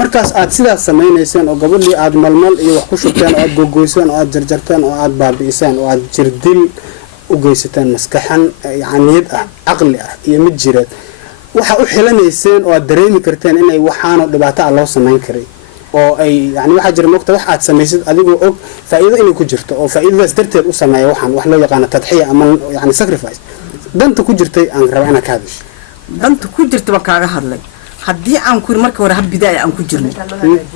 markaas aad sidaas sameynayseen oo gabadhii aad malmal iyo wax ku shubteen oo aad gogoyseen oo aad jarjarteen oo aad baabi'iseen oo aad jirdil u geysateen maskaxan niyad ah caqli ah iyo mid jireed waxa u xilanayseen oo aad dareemi karteen inay waxaano dhibaato ah loo sameyn karay oo ay yani waxa jira moogta wax aad samaysid adigoo og faa'iido inay ku jirto oo faa'iidadaas darteed u sameeya waxaan wax loo yaqaan tadxiya ama yani sacrifice danta ku jirtay aan rabaa inaad ka hadasho danta ku jirta baan kaaga hadlay haddii aan ku markii hore hab bidaaya aan ku jirnay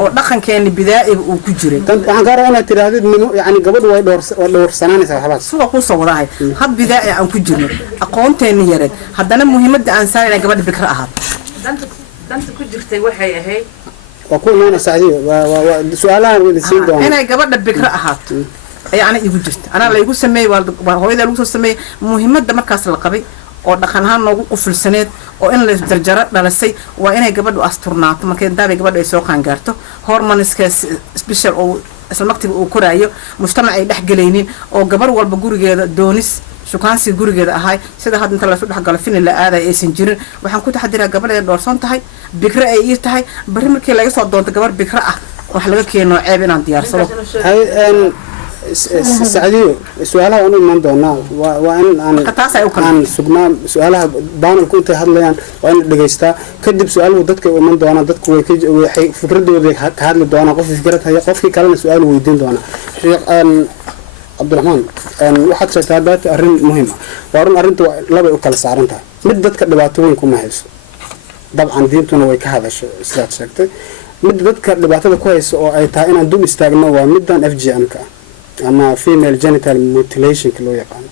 oo dhaqankeena bidaaiba uu ku jiray waxaan ka rabaa inaad tirahdid yani gabadhu way dhowrsanaanaysaa waxbaas suwa kuu soo wadahay hab bidaaya aan ku jirnay aqoonteena yareed haddana muhiimadda aan saarayna gabadha bikra ahaad danta ku jirtay waxay ahayd وكلنا سعيد وسؤالها ودسين دون أنا قبل بكرة أحد يعني يقول جست أنا لا يقول سمي وهو إذا يقول سمي مهمة ده مركز القبي أو دخلها نوقف في السنة أو إن الدرجات للسي وإن قبل أسترنات ما كان ده قبل يسوق عن جرته هرمونس كاس سبيشال أو المكتب أو كرايو مجتمع يدح جلينين أو قبل والبجور جدا دونس شو كان سيجور جدا هاي سيدا هاد نطلع في الحق على فين اللي هذا إيسنجير وحن كنت حديرها قبل الدورسان تهاي بكرة أيه تهاي بريمر كي لا يصعد دون تقبل بكرة وحلقة كي إنه عيبين عن ديار صلوا هاي أن سعدي سؤالها أنا من دونا وأن أن سجنا سؤالها بان كنت هذا وأن دقيستا كذب سؤال ودتك ومن دونا دتك ويحي فكرة ودك هذا دونا قف فكرتها يقف في كلام سؤال ويدين دونا أن عبد الرحمن أن واحد شتابات أرن مهمة وأرن أرنت لبي أكل سعرنتها مدتك دبعتوين كم هيس طبعا دينتنا ويك هذا سلات شكتي مدتك دبعتها كويس أو أي تاين عندهم استغنى ومدن FGM كا أما female genital mutilation كلو يقال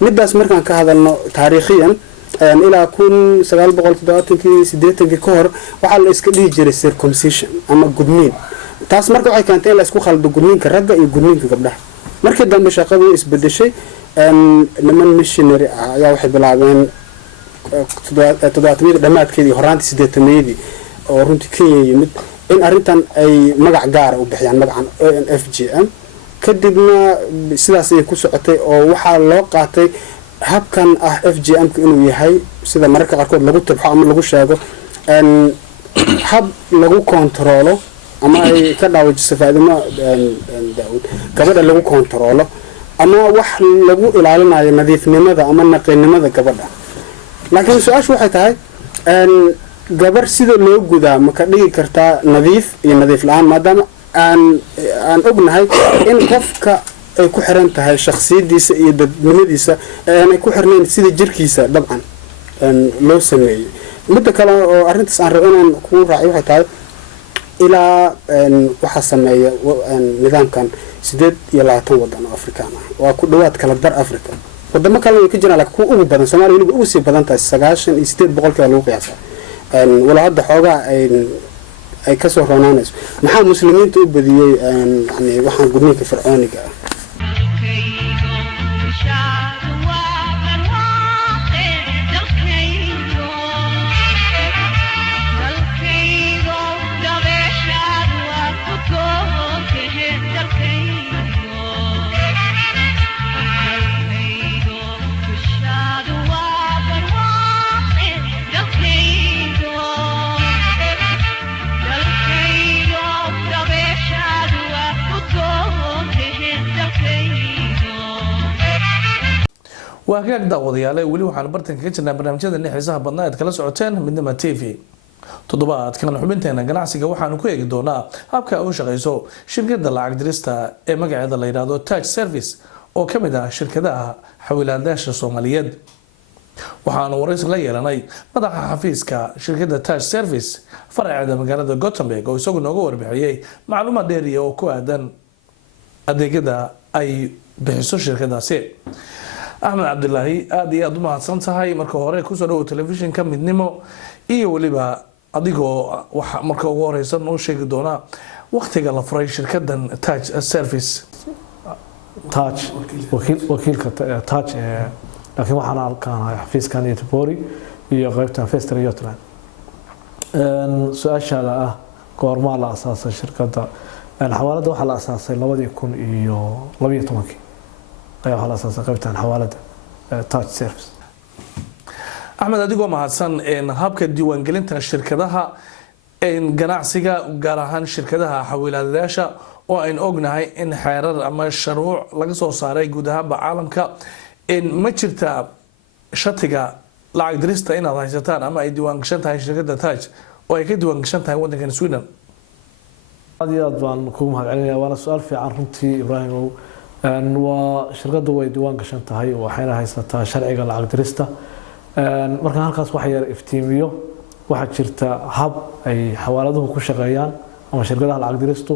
مدة مركان كهذا إنه تاريخيا إلى كون سجال بقول تداتن كي سديتن كي كور وحال إسكدي جري circumcision أما جدمين تاس مركان عي كانت إلا إسكو خالد جدمين كرجع يجدمين كقبلها markii dambe shaqadu isbedeshay niman missionary ayaa waxay bilaabeen toddobaadkii dhamaadkeedii horaantii 8-meedii oo runtii Kenya yimid in arintan ay magac gaar ah u bixiyaan magacan ONFGM kadibna sidaas ay ku socotay oo waxa loo qaatay habkan ah FGM inuu yahay sida mararka qaarkood lagu tabxo ama lagu sheego hab lagu kontrolo ama ay ka dhaawajiso faa'iidimo daawud gabadha lagu kontrolo ama wax lagu ilaalinayo nadiifnimada ama naqinimada gabadha laakiin su'aashu waxay tahay gabar sida loo gudaa ma ka dhigi kartaa nadiif iyo nadiif la'aan maadaama aan ognahay in qofka ay ku xiran tahay shakhsiyadiisa iyo dadnimadiisa ay ku xirneen sida jirkiisa dabcan loo sameeyay mid kale oo arintaas aan rabo inaan ku raaciyo waxay tahay ilaa waxa sameeya nidaamkan 28 wadan oo Afrikaan ah waa ku dhawaad kala dar Afrika wadamo kale oo ka jira laakiin kuwa ugu badan Soomaaliya waliba ugu sii badan tahay 98% lagu qiyaasaa wala hadda xoogaa ay ka soo roonaanayso maxaa muslimiinta u badiyay yani waxaan gudniinka fircooniga ah وهاجاك داودياله ولي waxaan bartan kaga jirnaa barnaamijyada xiisaha badnaa ee kala socoteen midnimo TV toddobaadkan xubinteena ganacsiga waxaan ku eegi doonaa habka uu shaqeyso shirkadda lacag dirista ee magaceeda la yiraahdo Touch Service oo kamid ah shirkadaha xawilaadaasha Soomaaliyeed waxaan waraysi la yeelanay madaxa xafiiska shirkadda Touch Service faraceeda magaalada Gothenburg oo isagu nooga warbixiyay macluumaad dheer oo ku aadan adeegyada ay bixiso shirkadaasi axmed cabdilaahi aada iyo aada u mahadsan tahay marka hore kusoo dhawow telefishinka midnimo iyo weliba adigoo waxa marka ugu horeysa noo sheegi doonaa waqtiga la furay shirkadan Taj Service. Taj wakiilka Taj laakiin waxaan halkaan xafiiskan iyo Tabori iyo qaybtan Fester Yotland su-aashaada ah goormaa la asaasay shirkadda xawaalada waxaa la asaasay 2012 ayaa waxaa la asaasay qaybtan xawaalada Taj Service. axmed adigoo mahadsan habka diiwaangelinta shirkadaha ganacsiga gaar ahaan shirkadaha xawiilaadayaasha oo aynu ognahay in xeerar ama shuruuc laga soo saaray guud ahaanba caalamka ma jirta shatiga lacag dirista inaad haysataan ama ay diiwaan gashan tahay shirkadda Taj oo ay ka diiwaan gashan tahay waddankan Sweden. aad iyo aad baan kugu mahadcelinayaa waana su-aal fiican runtii Ibraahimow waa shirkaddu way diiwaan gashan tahay waxayna haysataa sharciga lacag dirista markaan halkaas wax yar iftiimiyo waxaa jirta hab ay xawaaladuhu ku shaqeeyaan ama shirkadaha lacag diristu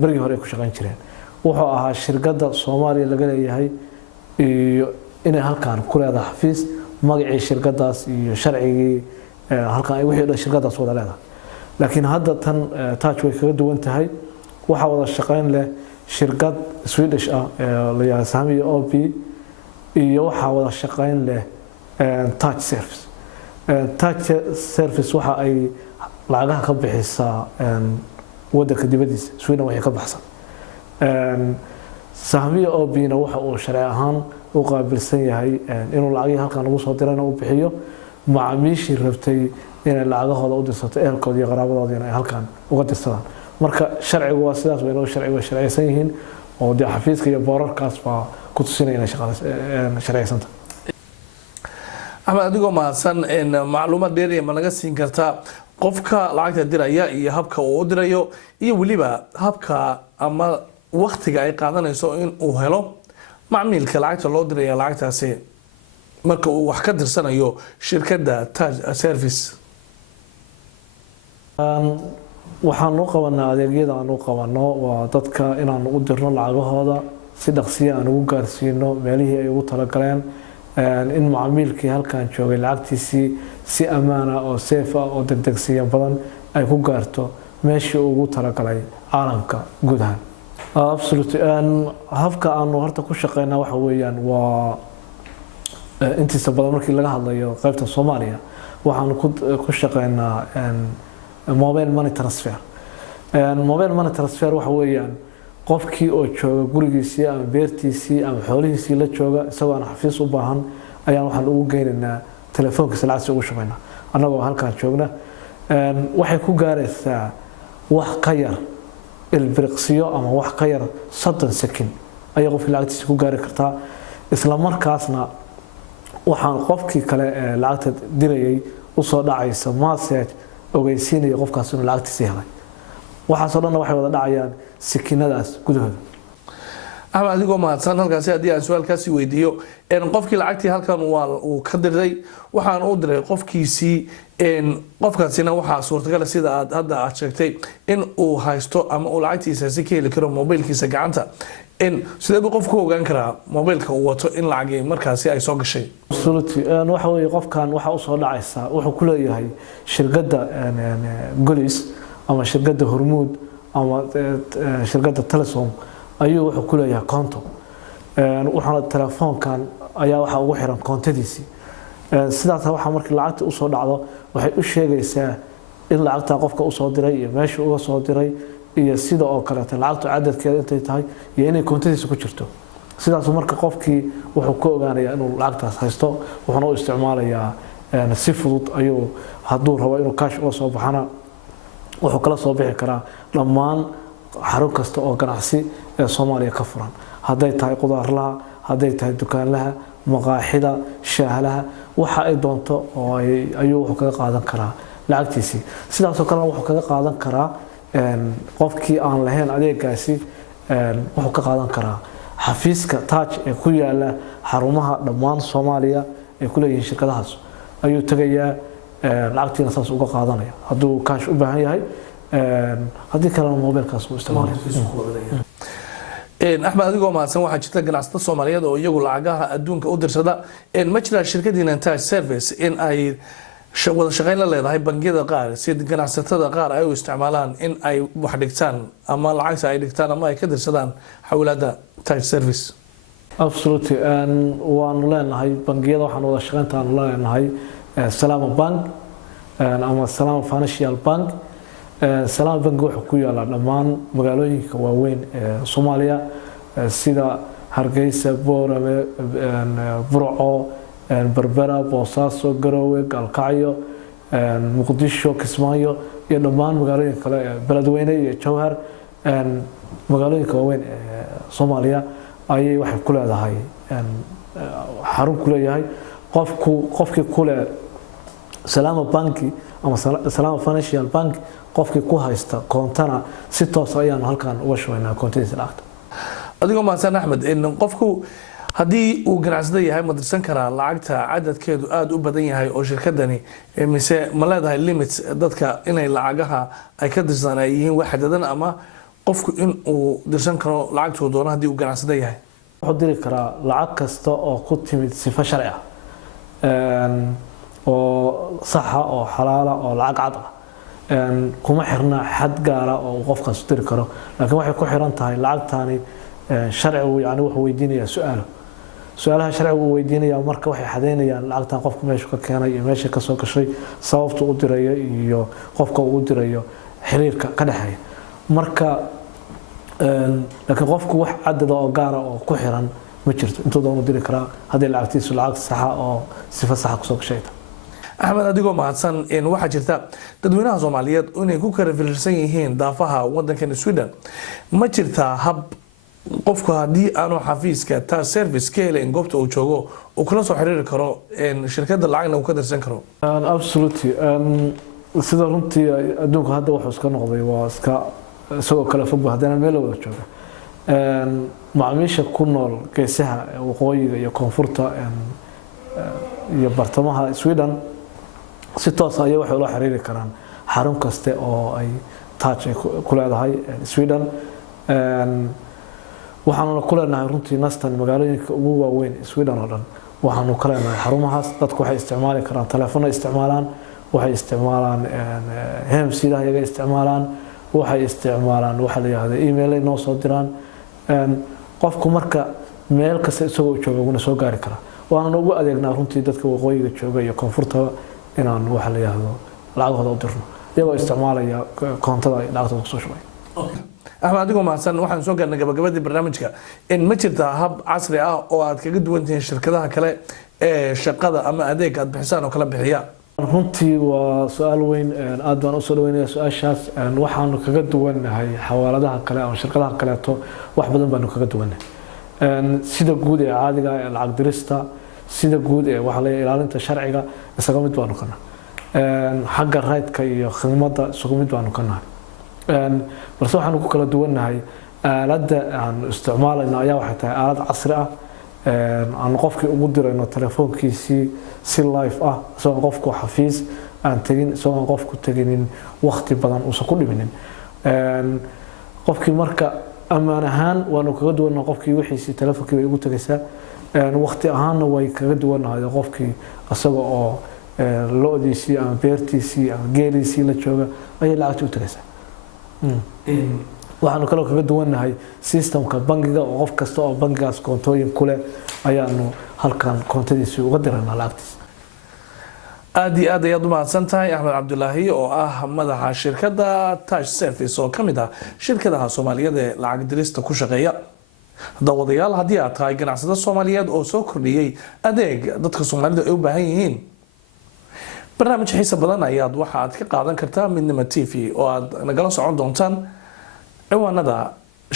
berigii hore ay ku shaqeyn jireen wuxuu ahaa shirkadda Soomaaliya laga leeyahay iyo inay halkaan ku leedahay xafiis magacii shirkadaas iyo sharcigii halkaan ay wixii shirkadaas wada leedahay laakiin hadda tan Taj way kaga duwan tahay waxa wada shaqeyn leh shirkad Swedish ah la yiraahdo Sami OP iyo waxa wada shaqeyn leh Taj Service. Taj Service waxa ay lacagaha ka bixisaa waddanka dibadiisa Sweden waxay ka baxsan Sami OP-na waxa uu sharci ahaan u qaabilsan yahay inuu lacagii halkan lagu soo dirana u bixiyo macaamiishii rabtay inay lacagahooda u dirsato ehelkooda iyo qaraabadooda inay halkan uga dirsadaan marka sharcigu waa sidaas way inuu sharciyeysan yihiin oo dee xafiiska iyo boorarkaas baa ku tusinaya inay sharciyeysanta. axmed adigoo mahadsan macluumaad dheeriya ma naga siin kartaa qofka lacagta diraya iyo habka uu u dirayo iyo weliba habka ama waqtiga ay qaadanayso in uu helo macmiilka lacagta loo diraya lacagtaasi marka uu wax ka dirsanayo shirkadda Taj Service. waxaan u qabanaa adeegyada aan u qabano waa dadka inaan u dirno lacagahooda si dhaqsiya aan ugu gaarsiino meelihii ay ugu talagaleen in macaamiilkii halkan joogay lacagtiisii si ammaan ah oo safe ah oo degdegsiya badan ay ku gaarto meeshii ugu talagalay caalamka guud ahaan. absolutely habka aanu horta ku shaqeynaa waxa weeyaan waa intiisa badan markii laga hadlayo qaybta Soomaaliya waxaan ku shaqeynaa mobile money transfer. mobile money transfer waxa weeyaan qofkii oo jooga gurigiisii ama beertiisii ama xoolihiisii la jooga isagoo aan xafiis u baahan ayaan waxaan ugu geynaynaa telefoonkiisa lacagta ugu shubaynaa annagoo halkaan joogna waxay ku gaaraysaa wax ka yar ilbiriqsiyo ama wax ka yar 30 second ayay qofkii lacagtiisa ku gaari kartaa isla markaasna waxaan qofkii kale lacagta dirayay u soo dhacaysa message ogeysiinaya qofkaas inuu lacagtiisa helay waxaasoo dhan waxay wada dhacayaan sikinadaas gudahooda. axmed adigoo mahadsan halkaasi haddii aan su-aalkaasi weydiiyo qofkii lacagtii halkan uu ka dirday waxaan u diray qofkiisii qofkaasina waxaa suurtagal sida aad sheegtay in uu haysto ama uu lacagtiisa si ka heli karo mobilkiisa gacanta sidee buu qofku ogaan karaa mobilka uu wato in lacagii markaasi ay soo gashay. absolutely waxa weeye qofkan waxa u soo dhacaysa wuxuu ku leeyahay shirkadda Golis ama shirkadda Hormuud ama shirkadda Telesom ayuu wuxuu ku leeyahay konto waxaana telefoonkan ayaa waxa ugu xiran kontadiisii sidaas waxa markii lacagta u soo dhacdo waxay u sheegaysaa in lacagta qofka u soo diray iyo meesha uu soo diray iyo sida oo kale lacagtu cadadkeeda intay tahay iyo inay kontadiisa ku jirto sidaas marka qofkii wuxuu ku ogaanayaa inuu lacagtaas haysto wuxuuna u isticmaalayaa si fudud ayuu hadduu rabo inuu cash uga soo baxana wuxuu kala soo bixi karaa dhammaan xarun kasta oo ganacsi ee Soomaaliya ka furan hadday tahay qudaarlaha hadday tahay dukaanlaha maqaaxida shaahalaha waxa ay doonto oo ayuu wuxuu kaga qaadan karaa lacagtiisii sidaas oo kale wuxuu kaga qaadan karaa qofkii aan lahayn adeegaasi wuxuu ka qaadan karaa xafiiska Taj ee ku yaala xarumaha dhammaan Soomaaliya ee ku leeyihiin shirkadahaas ayuu tagayaa lacagtiina saas uga qaadanaya hadduu cash u baahan yahay haddii kalena mobilkaas uu isticmaalayo. axmed adigoo mahadsan waxaa jirta ganacsato soomaaliyeed oo iyagu lacagaha adduunka u dirsada ma jiraa shirkadiina Taj Service in ay wada shaqayn la leedahay bangiyada qaar si ganacsatada qaar ay u isticmaalaan in ay wax dhigtaan ama lacagta ay dhigtaan ama ay ka dirsadaan xawlaadda Taj Service? absolutely waanu leenahay bangiyada waxaan wada shaqayntaan leenahay Salama Bank ama Salama Financial Bank. Salama Bank wuxuu ku yaalaa dhammaan magaalooyinka waaweyn ee Soomaaliya sida Hargeysa, Boorame, Burco, Berbera, Boosaaso, Garowe, Galkacyo, Muqdisho, Kismaayo iyo dhammaan magaalooyinka kale ee Beledweyne iyo Jowhar magaalooyinka waaweyn ee Soomaaliya ayay waxay ku leedahay xarun ku leeyahay qofkii ku leh Salama Bank ama Salama Financial Bank qofkii ku haysta koontana si toos ah ayaan halkan uga shubaynaa koontadiisa lacagta. adigoo mahadsan Axmed qofku haddii uu ganacsada yahay ma dirsan karaa lacagta cadadkeedu aad u badan yahay oo shirkadani mise ma leedahay limits dadka inay lacagaha ay ka dirsadaan ay yihiin wax xadadan ama qofku in uu dirsan karo lacagtu doono haddii uu ganacsada yahay? wuxuu diri karaa lacag kasta oo ku timid sifo sharci ah oo sax ah oo xalaal ah oo lacag cad ah kuma xirna xad gaar ah oo qofkaas diri karo laakiin waxay ku xiran tahay lacagtani sharcigu yani wuxuu weydiinayaa su'aalaha sharcigu uu weydiinayaa marka waxay xadeynayaan lacagtan qofku meesha ka keenay iyo meesha ka soo gashay sababta uu dirayo iyo qofka uu dirayo xiriirka ka dhaxeeya marka laakiin qofku wax cadad oo gaar ah oo ku xiran ma jirto intuu doon diri karaa haddii lacagtiisu lacag sax ah oo sifo sax ah kusoo gashay. axmed adigoo mahadsan waxaa jirta dadweynaha Soomaaliyeed inay ku kala fiirsan yihiin daafaha wadankan Sweden ma jirtaa hab qofku haddii aanu xafiiska Taj Service ka helin goobta uu joogo uu kula soo xiriiri karo shirkadda lacagna uu ka dirsan karo? absolutely sida runtii adduunka hadda wuxuu iska noqday waa iska isagoo kala fog haddana meel wada jooga macaamiisha ku nool geesaha waqooyiga iyo koonfurta iyo bartamaha Sweden si toos ah waxay la xiriiri karaan xarun kaste oo ay Taj ku leedahay Sweden waxaanu ku leenahay runtii nastan magaalooyinka ugu waaweyn Sweden oo dhan waxaanu ka leenahay xarumahaas dadku waxay isticmaali karaan telefoon isticmaalaan waxay isticmaalaan HMC-da iyaga isticmaalaan waxay isticmaalaan waxa la yiraahdo email ay noo soo diraan qofku marka meel kasta isagoo jooga una soo gaari kara waana ugu adeegnaa runtii dadka waqooyiga jooga iyo koonfurta inaan waxa la yiraahdo lacagooda u dirno iyagoo isticmaalaya koontada ay lacagtooda ku soo shubay. axmed adigoo mahadsan waxaan soo gaarnay gabagabadii barnaamijka ma jirtaa hab casri ah oo aad kaga duwan tihiin shirkadaha kale ee shaqada ama adeeg aad bixisaan oo kala bixiya? runtii waa su-aal weyn aad baan usoo dhaweynayaa su-aashaas waxaanu kaga duwannahay xawaaladaha kale ama shirkadaha kaleeto wax badan baanu kaga duwannahay sida guud ee caadiga ee lacag dirista sida guud ee waxa la ilaalinta sharciga isaga mid baanu kana xagga raydka iyo khidmadda isaga mid baanu kana balse waxaanu ku kala duwannahay aaladda aan isticmaalayno ayaa waxay tahay aalad casri ah aan qofkii ugu dirayno telefoonkiisii si live ah isagoo qofku xafiis aan tagin isagoo qofku taginin waqti badan uusan ku dhiminin qofkii marka amaan ahaan waanu kaga duwannahay qofkii wixiisii telefonkii way ugu tagaysaa waqti ahaanna way kaga duwannahay qofkii isaga oo lo'diisii ama beertiisii ama geeliisii la jooga ayay lacagta u tagaysaa waxaanu kaloo kaga duwannahay systemka bangiga oo qof kasta oo bangigaas koontooyin ku leh ayaanu halkan koontadiisii uga diraynaa lacagtiisa. aad iyo aad ayaad u mahadsan tahay axmed cabdulaahi oo ah madaxa shirkadda Taj Service oo ka mid ah shirkadaha Soomaaliyeed ee lacag dirista ku shaqeeya. daawadayaal haddii aad tahay ganacsade Soomaaliyeed oo soo kordhiyey adeeg dadka Soomaalida ay u baahan yihiin barnaamij xiiso badan ayaad waxa aad ka qaadan kartaa Midnimo TV oo aad nagala socon doontaan ciwaanada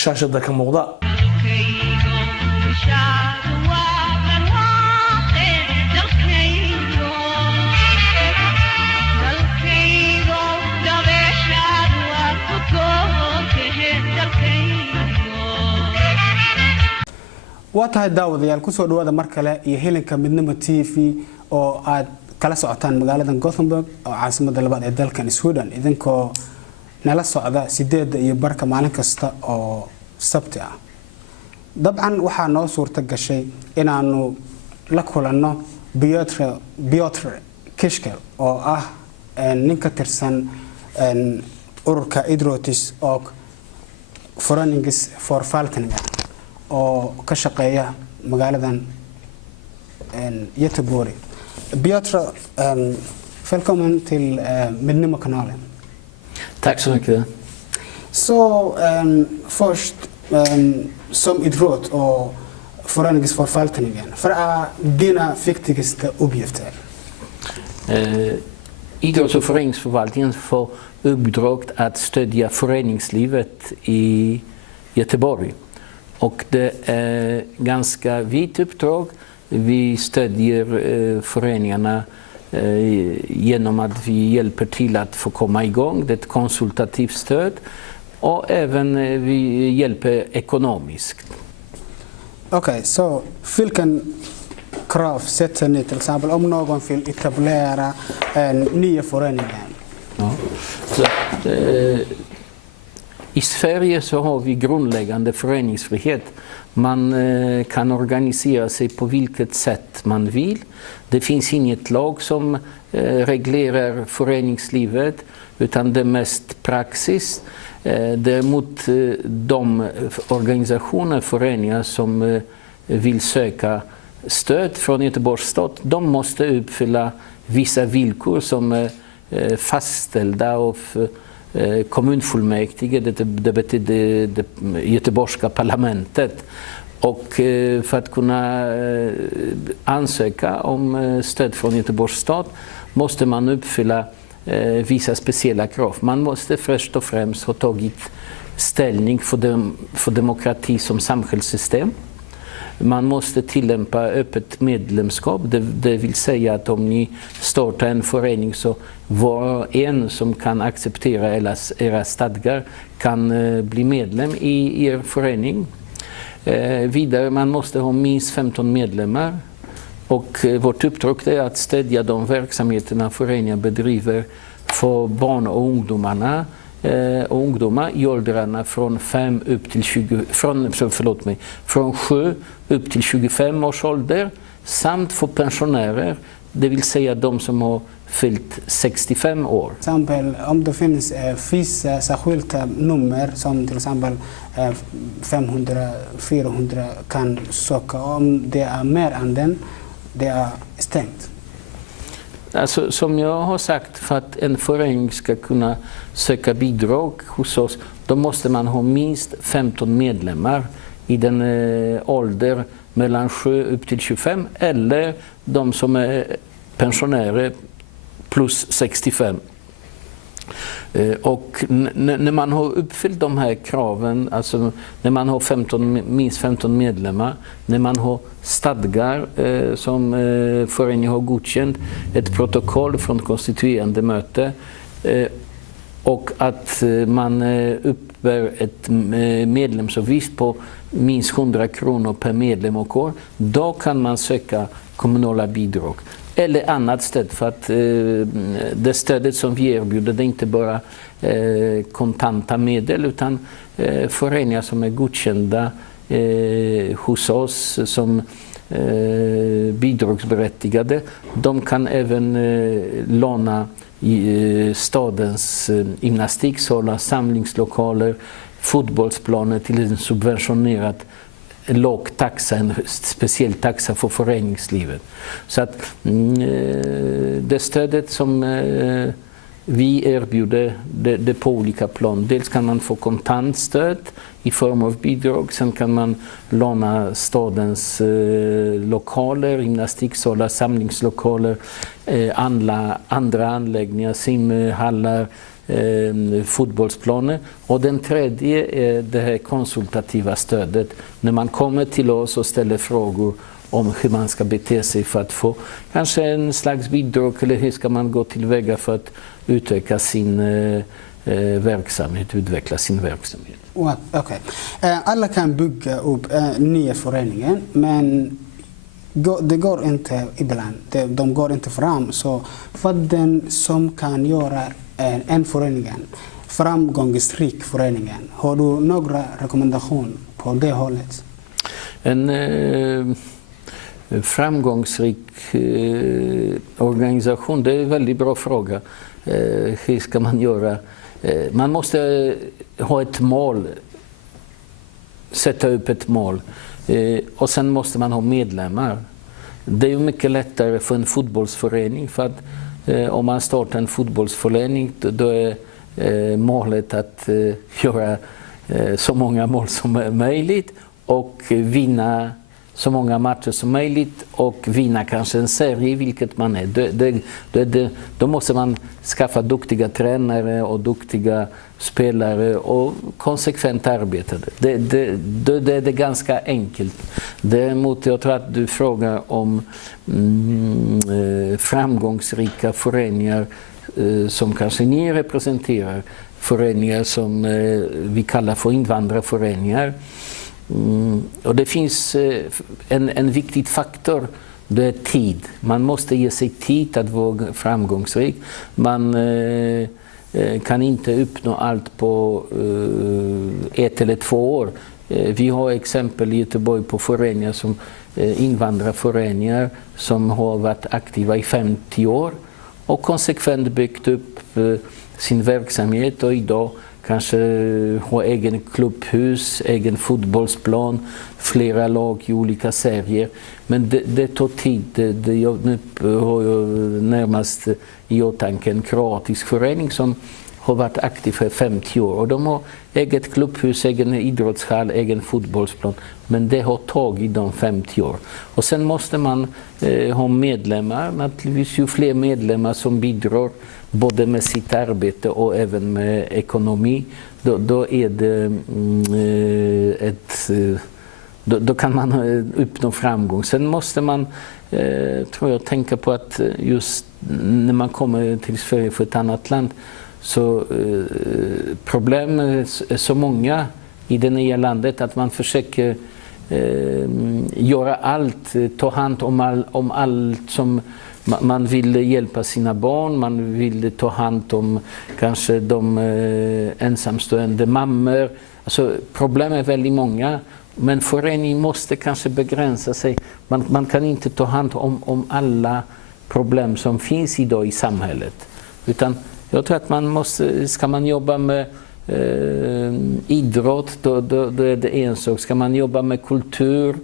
shaashada ka muuqda. waa tahay daawadayaal kusoo dhawaada mar kale iyo helinka Midnimo TV oo aad kala socotaan magaalada Gothenburg oo caasimadda labaad ee dalkan Sweden idinkoo nala socda 8 iyo barka maalin kasta oo sabti ah dabcan waxaa noo suurta gashay inaanu la kulanno Piotr Kishkel oo ah nin ka tirsan ururka Idrotis oo Forenings for Falkland oo ka shaqeeya magaaladan Göteborg. Piotr, välkommen till Midnimo-kanalen. Tack så mycket. Så först som idrott och föreningsförvaltningen, för dina viktigaste uppgifter? Idrotts- och föreningsförvaltningen får uppdrag att stödja föreningslivet i Göteborg. Och det är ganska vitt uppdrag. Vi stödjer föreningarna genom att vi hjälper till att få komma igång. Det är ett konsultativt stöd. Och även vi hjälper ekonomiskt. Okej, så vilken krav sätter ni till exempel om någon vill etablera en ny förening? Ja. Så, i Sverige så har vi grundläggande föreningsfrihet. Man kan organisera sig på vilket sätt man vill. Det finns inget lag som reglerar föreningslivet, utan det är mest praxis. Däremot de organisationer, föreningar som vill söka stöd från Göteborgs stad, de måste uppfylla vissa villkor som är fastställda av kommunfullmäktige, det betyder det göteborgska parlamentet. Och för att kunna ansöka om stöd från Göteborgs stad måste man uppfylla vissa speciella krav. Man måste först och främst ha tagit ställning för demokrati som samhällssystem. Man måste tillämpa öppet medlemskap, det vill säga att om ni startar en förening så var en som kan acceptera era stadgar kan bli medlem i er förening. Vidare, man måste ha minst 15 medlemmar. Och vårt uppdrag är att stödja de verksamheterna föreningar bedriver för barn och ungdomar i åldrarna från 7 upp till 25 års ålder, samt för pensionärer, det vill säga de som har fyllt 65 år. Till exempel om det finns vissa särskilda nummer som till exempel 500-400 kan söka, om det är mer än den, det är stängt. Alltså, som jag har sagt, för att en förening ska kunna söka bidrag hos oss, då måste man ha minst 15 medlemmar i den ålder mellan 7 upp till 25, eller de som är pensionärer plus 65. Och när man har uppfyllt de här kraven, alltså när man har minst 15 medlemmar, när man har stadgar som föreningen har godkänt, ett protokoll från konstituerande möte och att man uppbär ett medlemsavgift på minst 100 kronor per medlem och år, då kan man söka kommunala bidrag. Eller annat stöd, för att det stödet som vi erbjuder, det är inte bara kontanta medel, utan föreningar som är godkända hos oss som bidragsberättigade, de kan även låna stadens gymnastiksalar, samlingslokaler, fotbollsplaner till en subventionerad låg taxa, en speciell taxa för föreningslivet. Så att det stödet som vi erbjuder, det på olika plan. Dels kan man få kontantstöd i form av bidrag, sen kan man låna stadens lokaler, gymnastiksalar, samlingslokaler, andra anläggningar, simhallar, fotbollsplaner. Och den tredje är det här konsultativa stödet. När man kommer till oss och ställer frågor om hur man ska bete sig för att få kanske en slags bidrag, eller hur ska man gå tillväga för att utöka sin verksamhet, utveckla sin verksamhet. Okay. Alla kan bygga upp nya föreningen, men det går inte ibland. De går inte fram. Så vad den som kan göra en förening framgångsrik föreningen, har du några rekommendationer på det hållet? En framgångsrik organisation, det är en väldigt bra fråga. Hur ska man göra? Man måste ha ett mål, sätta upp ett mål. Och sen måste man ha medlemmar. Det är ju mycket lättare för en fotbollsförening, för att om man startar en fotbollsförening då är målet att göra så många mål som möjligt och vinna så många matcher som möjligt och vinna kanske en serie, vilket man är. Då måste man skaffa duktiga tränare och duktiga spelare och konsekvent arbeta. Det är ganska enkelt. Däremot jag tror att du frågar om framgångsrika föreningar som kanske ni representerar, föreningar som vi kallar för invandrarföreningar. Och det finns en viktig faktor, det är tid. Man måste ge sig tid att vara framgångsrik. Man kan inte uppnå allt på 1 eller 2 år. Vi har exempel i Göteborg på föreningar som invandrarföreningar som har varit aktiva i 50 år och konsekvent byggt upp sin verksamhet och idag kanske ha egen klubbhus, egen fotbollsplan, flera lag i olika serier. Men det tar tid. Jag har närmast i åtanke en kroatisk förening som har varit aktiv för 50 år. Och de har eget klubbhus, egen idrottshall, egen fotbollsplan. Men det har tagit de 50 år. Och sen måste man ha medlemmar. Naturligtvis ju fler medlemmar som bidrar både med sitt arbete och även med ekonomi. Då är det då kan man uppnå framgång. Sen måste man tror jag tänka på att just när man kommer till Sverige för ett annat land så problem är så många i det nya landet att man försöker göra allt, ta hand om allt som man vill hjälpa sina barn, man vill ta hand om kanske de ensamstående mammor. Alltså problem är väldigt många, men föreningen måste kanske begränsa sig. Man kan inte ta hand om alla problem som finns idag i samhället. Utan jag tror att man måste, ska man jobba med idrott, då är det en sak. Ska man jobba med kultur,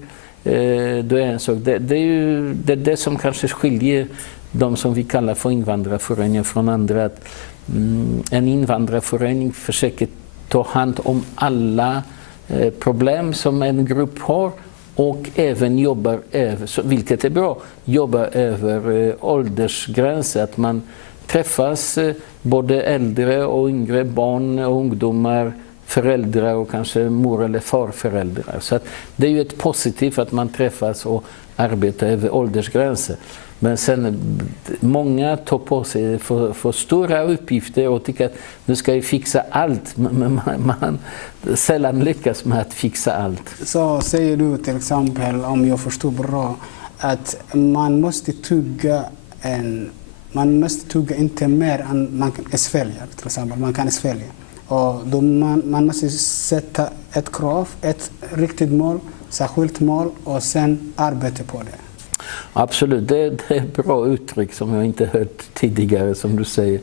då är en sak. Det är ju det som kanske skiljer de som vi kallar för invandrarföreningar från andra. Att, en invandrarförening försöker ta hand om alla problem som en grupp har och även jobbar över, vilket är bra, jobbar över åldersgränser. Att man träffas både äldre och yngre, barn och ungdomar, föräldrar och kanske mor- eller farföräldrar. Så att det är ju ett positivt att man träffas och arbetar över åldersgränser. Men sen många tar på sig för stora uppgifter och tycker att nu ska jag fixa allt. Men man sällan lyckas med att fixa allt. Så säger du till exempel, om jag förstår bra, att man måste tugga inte mer än man kan svälja, till exempel. Man kan svälja. Och då man måste sätta ett krav, ett riktigt mål, särskilt mål och sen arbeta på det. Absolut, det är ett bra uttryck som jag inte hört tidigare, som du säger.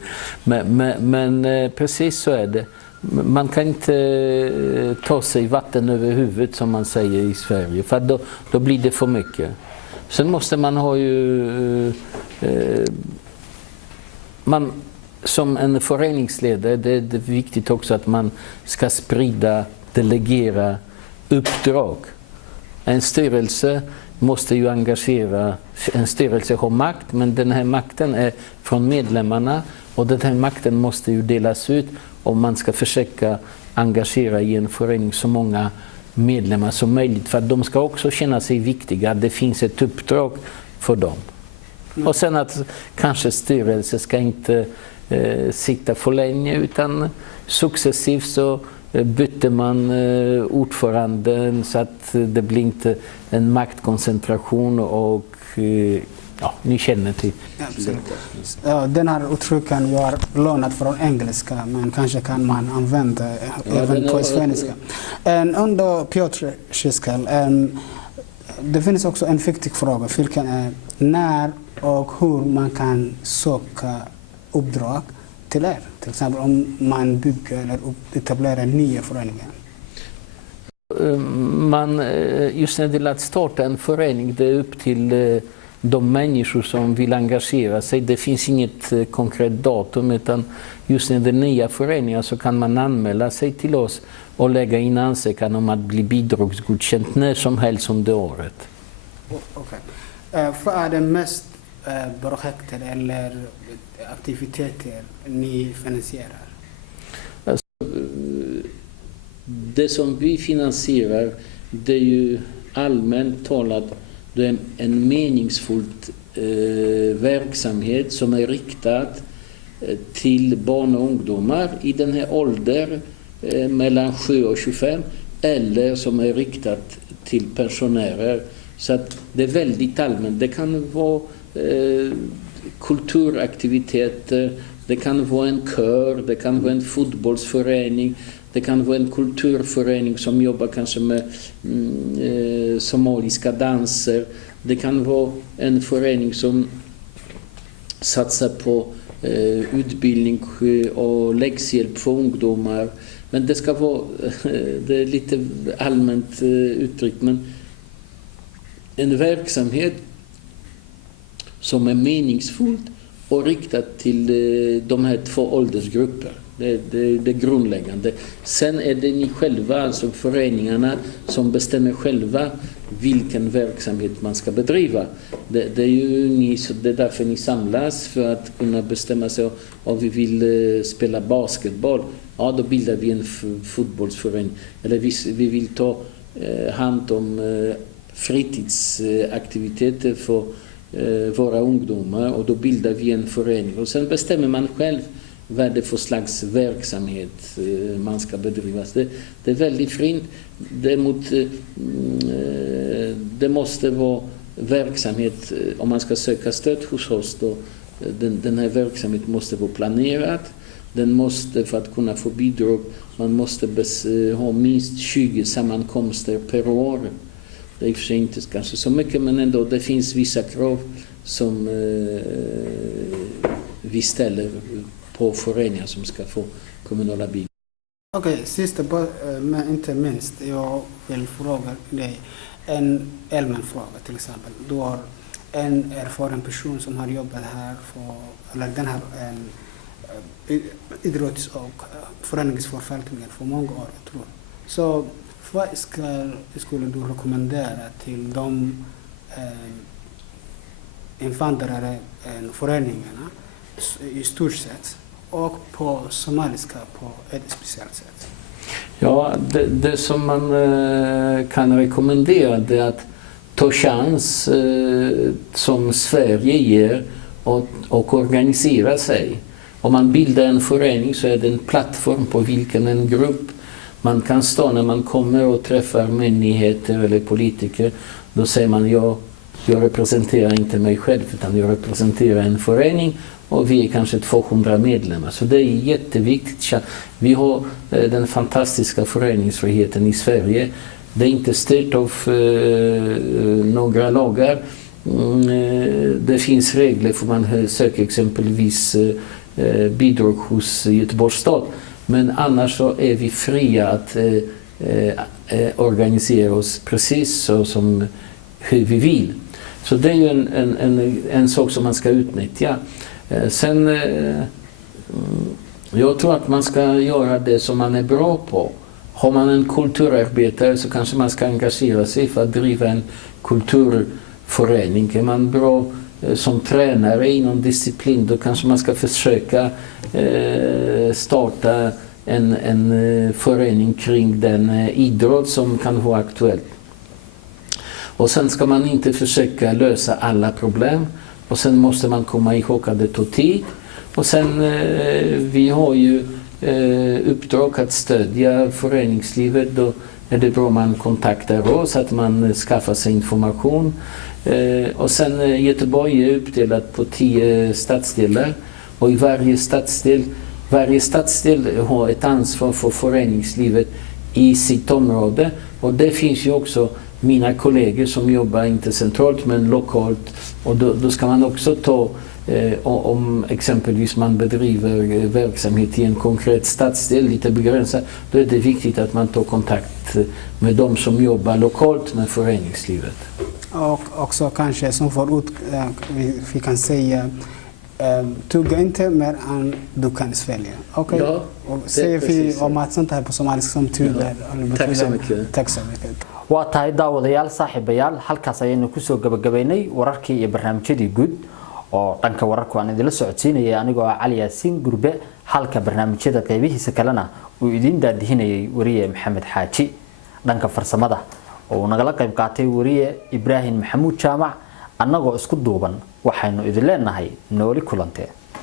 Men precis så är det. Man kan inte ta sig vatten över huvudet, som man säger i Sverige, för då blir det för mycket. Sen måste man ha ju... som en föreningsledare, det är viktigt också att man ska sprida, delegera uppdrag. En styrelse måste ju engagera, en styrelse har makt, men den här makten är från medlemmarna och den här makten måste ju delas ut om man ska försöka engagera i en förening så många medlemmar som möjligt, för att de ska också känna sig viktiga, det finns ett uppdrag för dem. Och sen att kanske styrelsen ska inte sitta för länge, utan successivt så bytte man ordföranden så att det blir inte en maktkoncentration och ja, ni känner till. Ja, den här uttrycken jag har lånat från engelska, men kanske kan man använda även på svenska. Under Piotr Szyskal, det finns också en viktig fråga, vilken är när och hur man kan söka uppdrag till er. Till exempel om man bygger eller etablerar nya föreningar. Just när det gäller att starta en förening, det är upp till de människor som vill engagera sig. Det finns inget konkret datum, utan just när det är nya föreningar så kan man anmäla sig till oss och lägga in ansökan om att bli bidragsgodkänt när som helst under året. Okej. Vad är det mest projekter eller aktiviteter ni finansierar? Det som vi finansierar, det är ju allmänt talat det är en meningsfull verksamhet som är riktad till barn och ungdomar i den här åldern mellan 7 och 25 eller som är riktat till pensionärer. Så att det är väldigt allmänt. Det kan vara kulturaktiviteter, det kan vara en kör, det kan vara en fotbollsförening, det kan vara en kulturförening som jobbar kanske med somaliska danser. Det kan vara en förening som satsar på utbildning och läxhjälp för ungdomar. Men det ska vara, det är lite allmänt uttryck, men en verksamhet som är meningsfull och riktad till de här 2 åldersgrupper. Det är det grundläggande. Sen är det ni själva, alltså föreningarna, som bestämmer själva vilken verksamhet man ska bedriva. Det är ju ni, så det är därför ni samlas, för att kunna bestämma sig om vi vill spela basketboll. Ja, då bildar vi en fotbollsförening. Eller vi vill ta hand om fritidsaktiviteter för våra ungdomar, och då bildar vi en förening. Och sen bestämmer man själv vad det är för slags verksamhet man ska bedriva. Det är väldigt fint. Det måste vara verksamhet, om man ska söka stöd hos oss, då den här verksamheten måste vara planerad. Den måste, för att kunna få bidrag, man måste ha minst 20 sammankomster per år. Det är i och för sig inte kanske så mycket, men ändå det finns vissa krav som vi ställer på föreningar som ska få kommunala bidrag. Okej, sista men inte minst, jag vill fråga dig en allmän fråga till exempel. Du har en erfaren person som har jobbat här eller den här idrotts- och föreningsförvaltningen för många år, jag tror. Så vad skulle du rekommendera till de invandrare föreningarna i stort sett och på somaliska på ett speciellt sätt? Ja, det som man kan rekommendera, det är att ta chans som Sverige ger och organisera sig. Om man bildar en förening så är det en plattform på vilken en grupp man kan stå när man kommer och träffar myndigheter eller politiker. Då säger man, jag representerar inte mig själv, utan jag representerar en förening och vi är kanske 200 medlemmar. Så det är jätteviktigt. Vi har den fantastiska föreningsfriheten i Sverige. Det är inte styrt av några lagar. Det finns regler för man söker exempelvis bidrag hos Göteborgs stad. Men annars så är vi fria att organisera oss precis så som hur vi vill. Så det är ju en sak som man ska utnyttja. Sen, jag tror att man ska göra det som man är bra på. Har man en kulturarbetare så kanske man ska engagera sig för att driva en kulturförening. Är man bra som tränare i någon disciplin, då kanske man ska försöka starta en förening kring den idrott som kan vara aktuell. Och sen ska man inte försöka lösa alla problem. Och sen måste man komma ihåg att det tar tid. Och sen, vi har ju uppdrag att stödja föreningslivet. Då är det bra om man kontaktar oss, att man skaffar sig information. Och sen Göteborg är uppdelat på 10 stadsdelar. Och i varje stadsdel har ett ansvar för föreningslivet i sitt område. Och det finns ju också mina kollegor som jobbar inte centralt men lokalt, och då ska man också ta om exempelvis man bedriver verksamhet i en konkret stadsdel lite begränsat, då är det viktigt att man tar kontakt med de som jobbar lokalt med föreningslivet. Och också kanske som förut vi kan säga tugga inte mer än du kan svälja. Okej? Ja, Och säger vi om att sånt här på somaliska som tuder. Tack så mycket. Tack så mycket. waa tahay daawadayaal saaxiibayaal halkaas ayaynu kusoo gabagabaynay wararkii iyo barnaamijyadii guud oo dhanka wararku aan idila socodsiinayay anigoo ah Cali Yaasiin Gurbe halka barnaamijyada qaybihiisa kalena uu idin daadihinayay wariye Maxamed Xaaji dhanka farsamada oo nagala qayb qaatay wariye Ibraahim Maxamuud Jaamac annagoo isku duuban waxaynu idin leenahay nooli kulantee